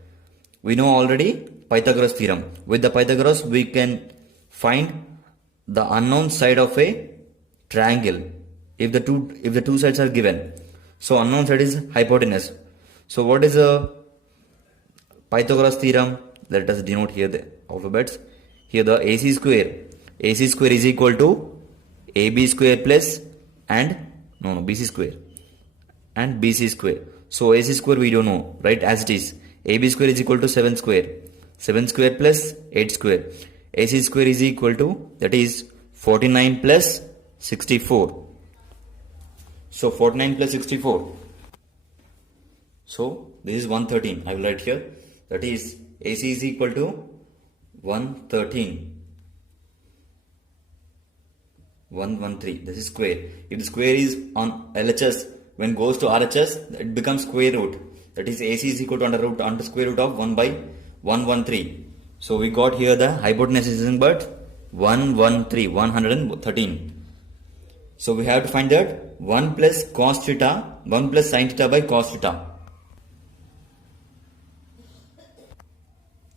We know already Pythagoras theorem. With the Pythagoras we can find the unknown side of a triangle if the two sides are given. So unknown side is hypotenuse. So what is a Pythagoras theorem? Let us denote here the alphabets. Here the AC square is equal to AB square plus BC square and BC square. So AC square we don't know, right, as it is. AB square is equal to 7 square. 7 square plus 8 square. AC square is equal to, that is 49 plus 64. So 49 plus 64. So this is 113. I will write here. That is AC is equal to 113. 113. This is square. If the square is on LHS, when goes to RHS, it becomes square root. That is AC is equal to under square root of 1 by 113. So we got here the hypotenuse is nothing but 113. So we have to find that 1 plus cos theta, 1 plus sin theta by cos theta.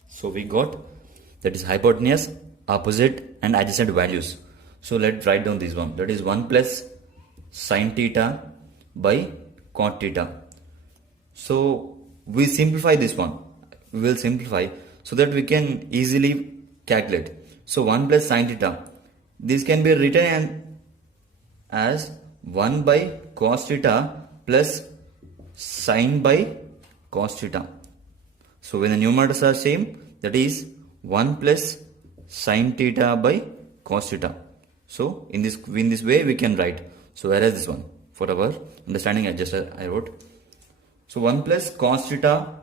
So we got, that is hypotenuse, opposite and adjacent values. So let's write down this one. That is 1 plus sin theta by cot theta. So we simplify this one. We will simplify so that we can easily calculate. So 1 plus sin theta. This can be written as 1 by cos theta plus sin by cos theta. So when the numerators are same, that is 1 plus sin theta by cos theta. So in this way we can write. So whereas this one, for our understanding I wrote So 1 plus cos theta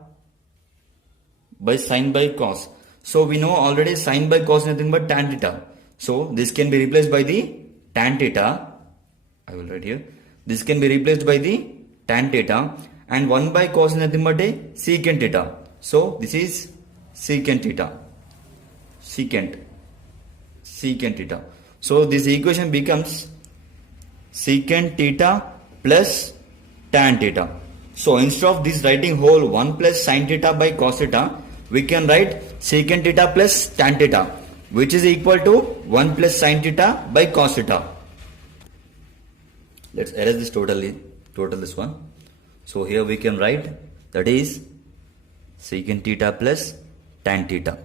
by sin by cos. So we know already sin by cos is nothing but tan theta. So this can be replaced by the tan theta. I will write here. This can be replaced by the tan theta, and 1 by cos is nothing but a secant theta. So this is secant theta. Secant theta. So this equation becomes secant theta plus tan theta. So instead of this writing whole 1 plus sin theta by cos theta, we can write secant theta plus tan theta, which is equal to 1 plus sin theta by cos theta. Let's erase this total this one. So here we can write that is secant theta plus tan theta.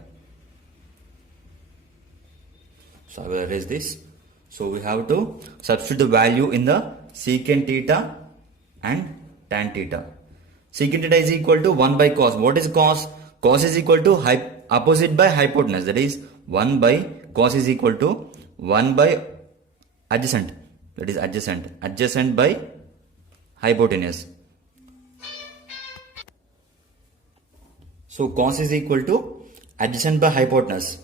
So I will erase this. So we have to substitute the value in the secant theta and tan theta. Secant theta is equal to 1 by cos. What is cos? Cos is equal to opposite by hypotenuse. That is 1 by cos is equal to 1 by adjacent. That is adjacent by hypotenuse. So cos is equal to adjacent by hypotenuse.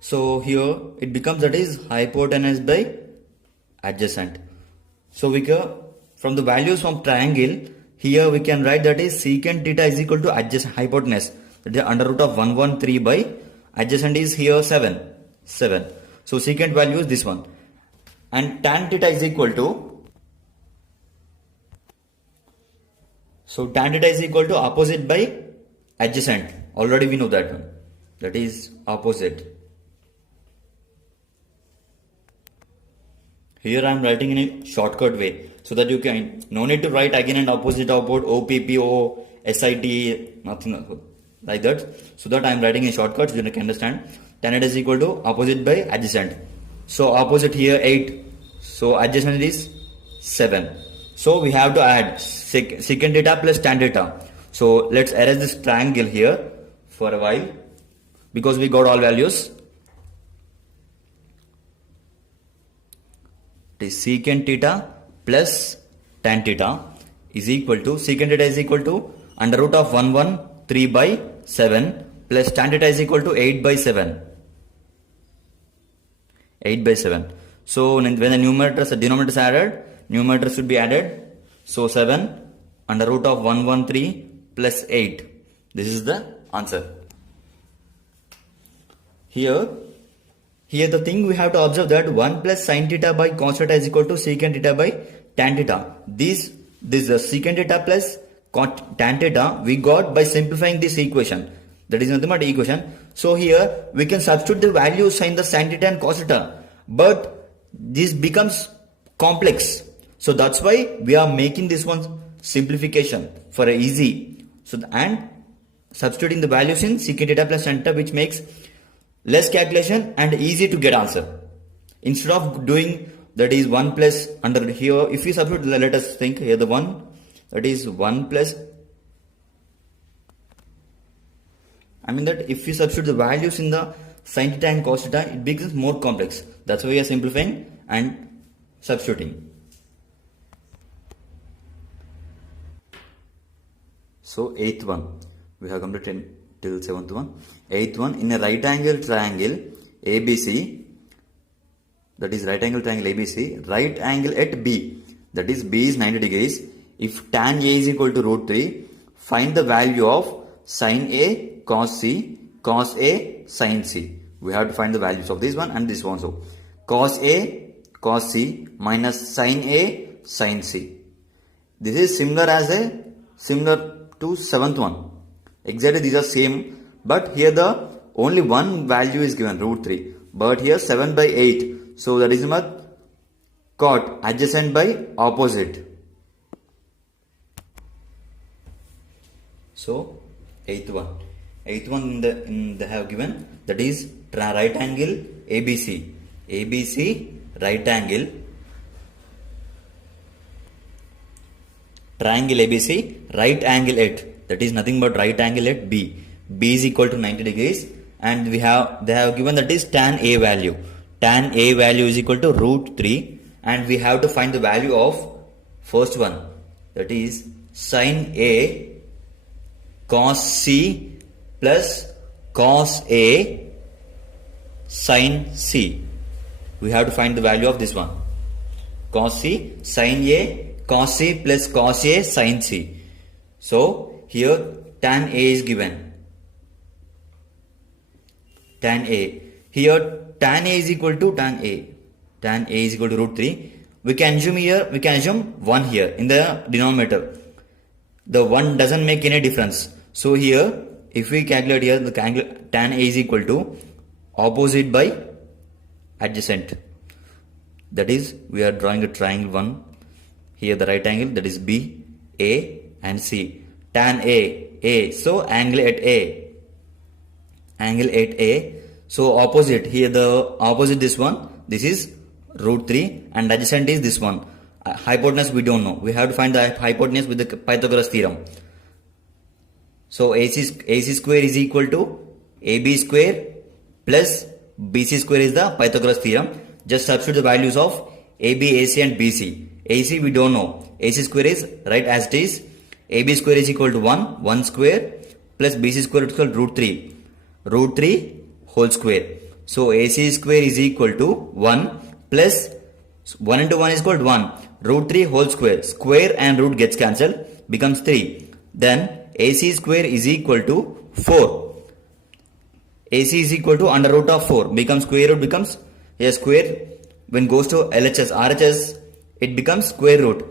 So here it becomes that is hypotenuse by adjacent. So we can, from the values from triangle, here we can write that is secant theta is equal to adjacent hypotenuse. That is under root of 113 by adjacent is here 7. So secant value is this one. And tan theta is equal to, so tan theta is equal to opposite by adjacent. Already we know that one. That is opposite. Here I am writing in a shortcut way so that you can no need to write again and opposite about OPPO, SIT, nothing like that. So that I am writing in shortcut so you can understand. Tan theta is equal to opposite by adjacent. So opposite here 8. So adjacent is 7. So we have to add secant theta plus tan theta. So let's erase this triangle here for a while because we got all values. It is secant theta plus tan theta is equal to, secant theta is equal to under root of 113 by 7 plus tan theta is equal to 8 by 7. 8 by 7. So when the denominator is added, numerator should be added. So 7 under root of 113 plus 8. This is the answer. Here the thing we have to observe that 1 plus sin theta by cos theta is equal to secant theta by tan theta. This secant theta plus tan theta we got by simplifying this equation. That is nothing but equation. So here we can substitute the values in the sin theta and cos theta. But this becomes complex. So that's why we are making this one simplification for a easy. So and substituting the values in secant theta plus tan theta, which makes less calculation and easy to get answer. Instead of doing that is 1 plus under here, if you substitute, let us think here the 1, that is 1 plus, I mean that if you substitute the values in the sin theta and cos theta, it becomes more complex. That's why we are simplifying and substituting. So 8th one, we have completed till 7th one. 8th one, in a right angle triangle ABC, that is right angle triangle ABC, right angle at B, that is B is 90 degrees. If tan A is equal to root 3, find the value of sin A cos C, cos A sin C. We have to find the values of this one and this one. So cos A cos C minus sin A sin C. This is similar to 7th one. Exactly these are same, but here the only one value is given, root 3. But here 7 by 8. So that is not cot, adjacent by opposite. So 8th one. 8th one in the have given, that is right angle ABC. ABC right angle. Triangle ABC right angle at, that is nothing but right angle at B. B is equal to 90 degrees, and they have given that is tan A value. Tan A value is equal to root 3, and we have to find the value of first one, that is sin A cos C plus cos A sin C. We have to find the value of this one. Cos C sin A, cos C plus cos A sin C. So here tan A is given. Tan A. Here tan A is equal to tan A. Tan A is equal to root 3. We can assume 1 here in the denominator. The 1 doesn't make any difference. So here, if we calculate here, the tan A is equal to opposite by adjacent. That is, we are drawing a triangle 1. Here the right angle, that is B, A and C. Tan A. So angle at A. Angle at A. So opposite, here the opposite this one, this is root 3 and adjacent is this one. Hypotenuse we don't know. We have to find the hypotenuse with the Pythagoras theorem. So AC square is equal to AB square plus BC square is the Pythagoras theorem. Just substitute the values of AB, AC and BC. AC we don't know. AC square is right as it is. AB square is equal to 1 square plus BC square is equal to root 3. Root 3 whole square. So AC square is equal to 1 plus 1 into 1 is equal to 1. Root 3 whole square. Square and root gets cancelled. Becomes 3. Then AC square is equal to 4. AC is equal to under root of 4. Becomes square root becomes a square. When goes to LHS, RHS, it becomes square root.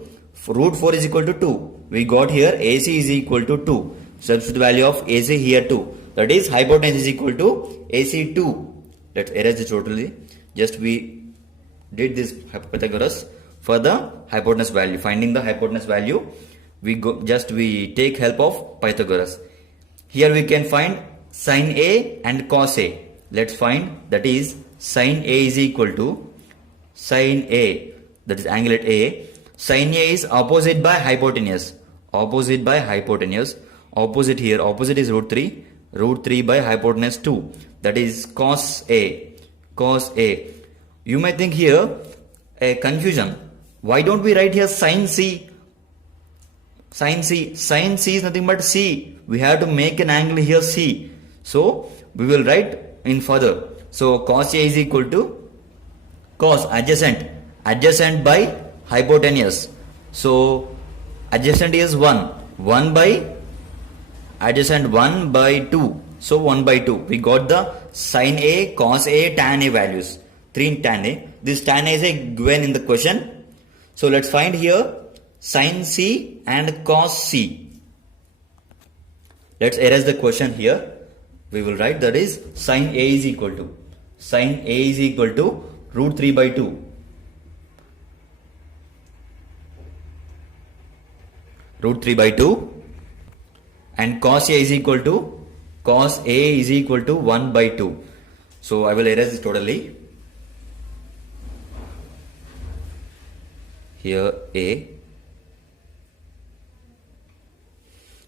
Root 4 is equal to 2. We got here AC is equal to 2. Substitute the value of AC here 2. That is hypotenuse is equal to AC 2. Let's erase it totally. Just we did this Pythagoras for the hypotenuse value. Finding the hypotenuse value, we take help of Pythagoras. Here we can find sin A and cos A. Let's find, that is sin A is equal to sin A, that is angle at A. Sin A is opposite by hypotenuse. Opposite by hypotenuse. Opposite here, opposite is root 3. Root 3 by hypotenuse 2. That is cos A. Cos A. You may think here a confusion. Why don't we write here sin C? Sin C. Sin C is nothing but C. We have to make an angle here C. So we will write in further. So cos A is equal to cos adjacent. Adjacent by hypotenuse. So adjacent is 1. 1 by adjacent 1 by 2. So 1 by 2. We got the sin A, cos A, tan A values. 3 in tan A. This tan A is given in the question. So let's find here sin C and cos C. Let's erase the question here. We will write, that is sin A is equal to root 3 by 2. Root 3 by 2. And cos A is equal to 1 by 2. So I will erase this totally. Here A.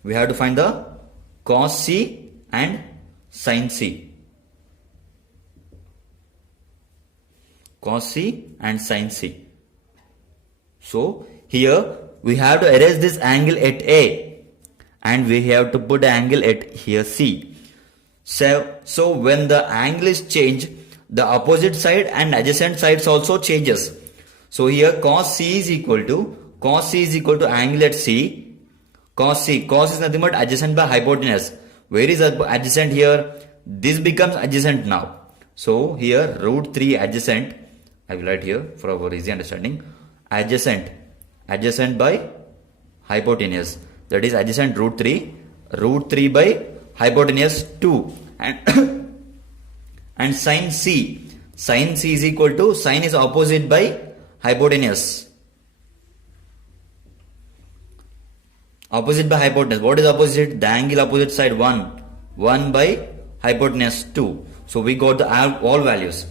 We have to find the cos C and sin C. Cos C and sin C. So here we have to erase this angle at A and we have to put angle at here C. So when the angle is changed, the opposite side and adjacent sides also changes. So here cos is equal to angle at C. Cos is nothing but adjacent by hypotenuse. Where is adjacent here? This becomes adjacent now. So here root 3 adjacent, I will write here for our easy understanding. Adjacent by hypotenuse. That is adjacent root 3 by hypotenuse 2. And sin C. Sin C is equal to, sin is opposite by hypotenuse. Opposite by hypotenuse. What is opposite? The angle opposite side 1. 1 by hypotenuse 2. So we got the all values.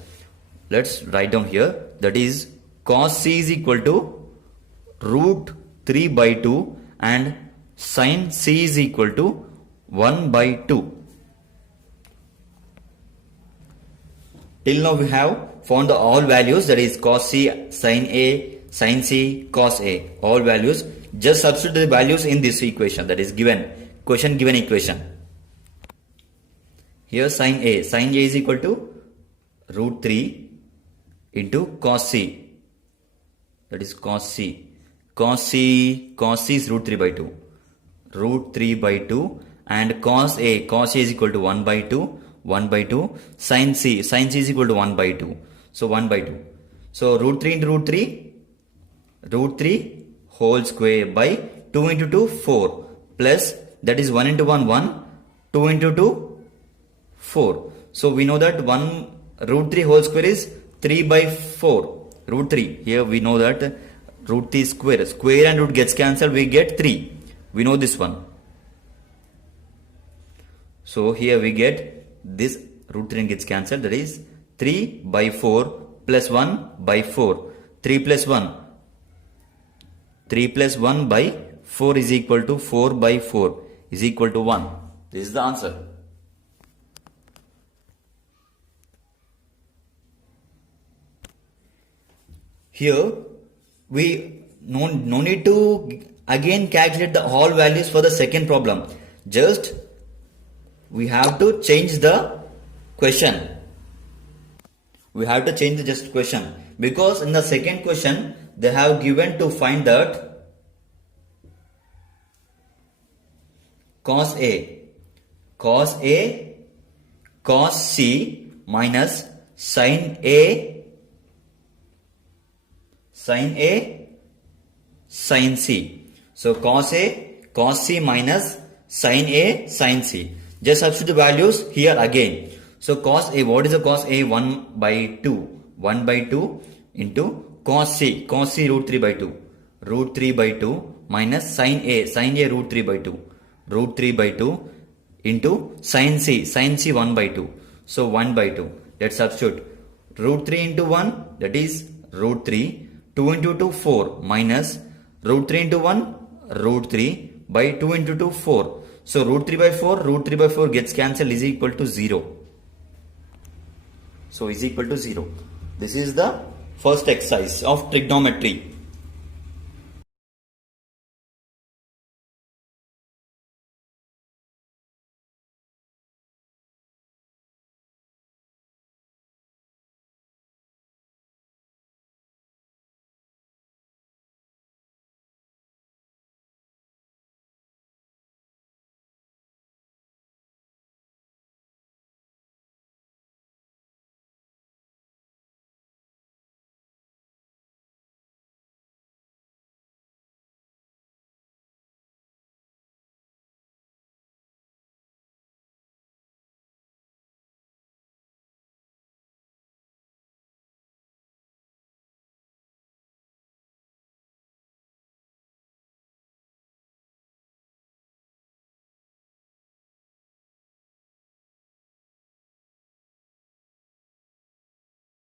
Let's write down here. That is cos C is equal to root 3 by 2 and sin C is equal to 1 by 2. Till now we have found the all values, that is cos C, sin A, sin C, cos A. All values. Just substitute the values in this equation, that is given question given equation. Here sin A is equal to root 3 into cos C. That is cos C. Cos C is root 3 by 2. Root 3 by 2 and cos A is equal to 1 by 2. Sin C is equal to 1 by 2. So 1 by 2. So root 3 into root 3 whole square by 2 into 2 4 plus that is 1 into 1 1, 2 into 2 4. So we know that root 3 whole square is 3 by 4. Root 3. Here we know that root 3 square. Square and root gets cancelled. We get 3. We know this one. So here we get this root 3 gets cancelled. That is 3 by 4 plus 1 by 4. 3 plus 1. 3 plus 1 by 4 is equal to 4 by 4 is equal to 1. This is the answer. Here we no need to again calculate the all values for the second problem. Just we have to change the question. We have to change the just question because in the second question they have given to find that cos C minus sin A sin C. So cos C minus sin A sin C. Just substitute the values here again. So cos A, what is the cos A? 1 by 2. 1 by 2 into cos C root 3 by 2. Root 3 by 2 minus sin A root 3 by 2. Root 3 by 2 into sin C 1 by 2. So 1 by 2. Let's substitute. Root 3 into 1, that is root 3. 2 into 2 4 minus root 3 into 1 root 3 by 2 into 2 4. So root 3 by 4 gets cancelled is equal to 0. So is equal to 0. This is the first exercise of trigonometry.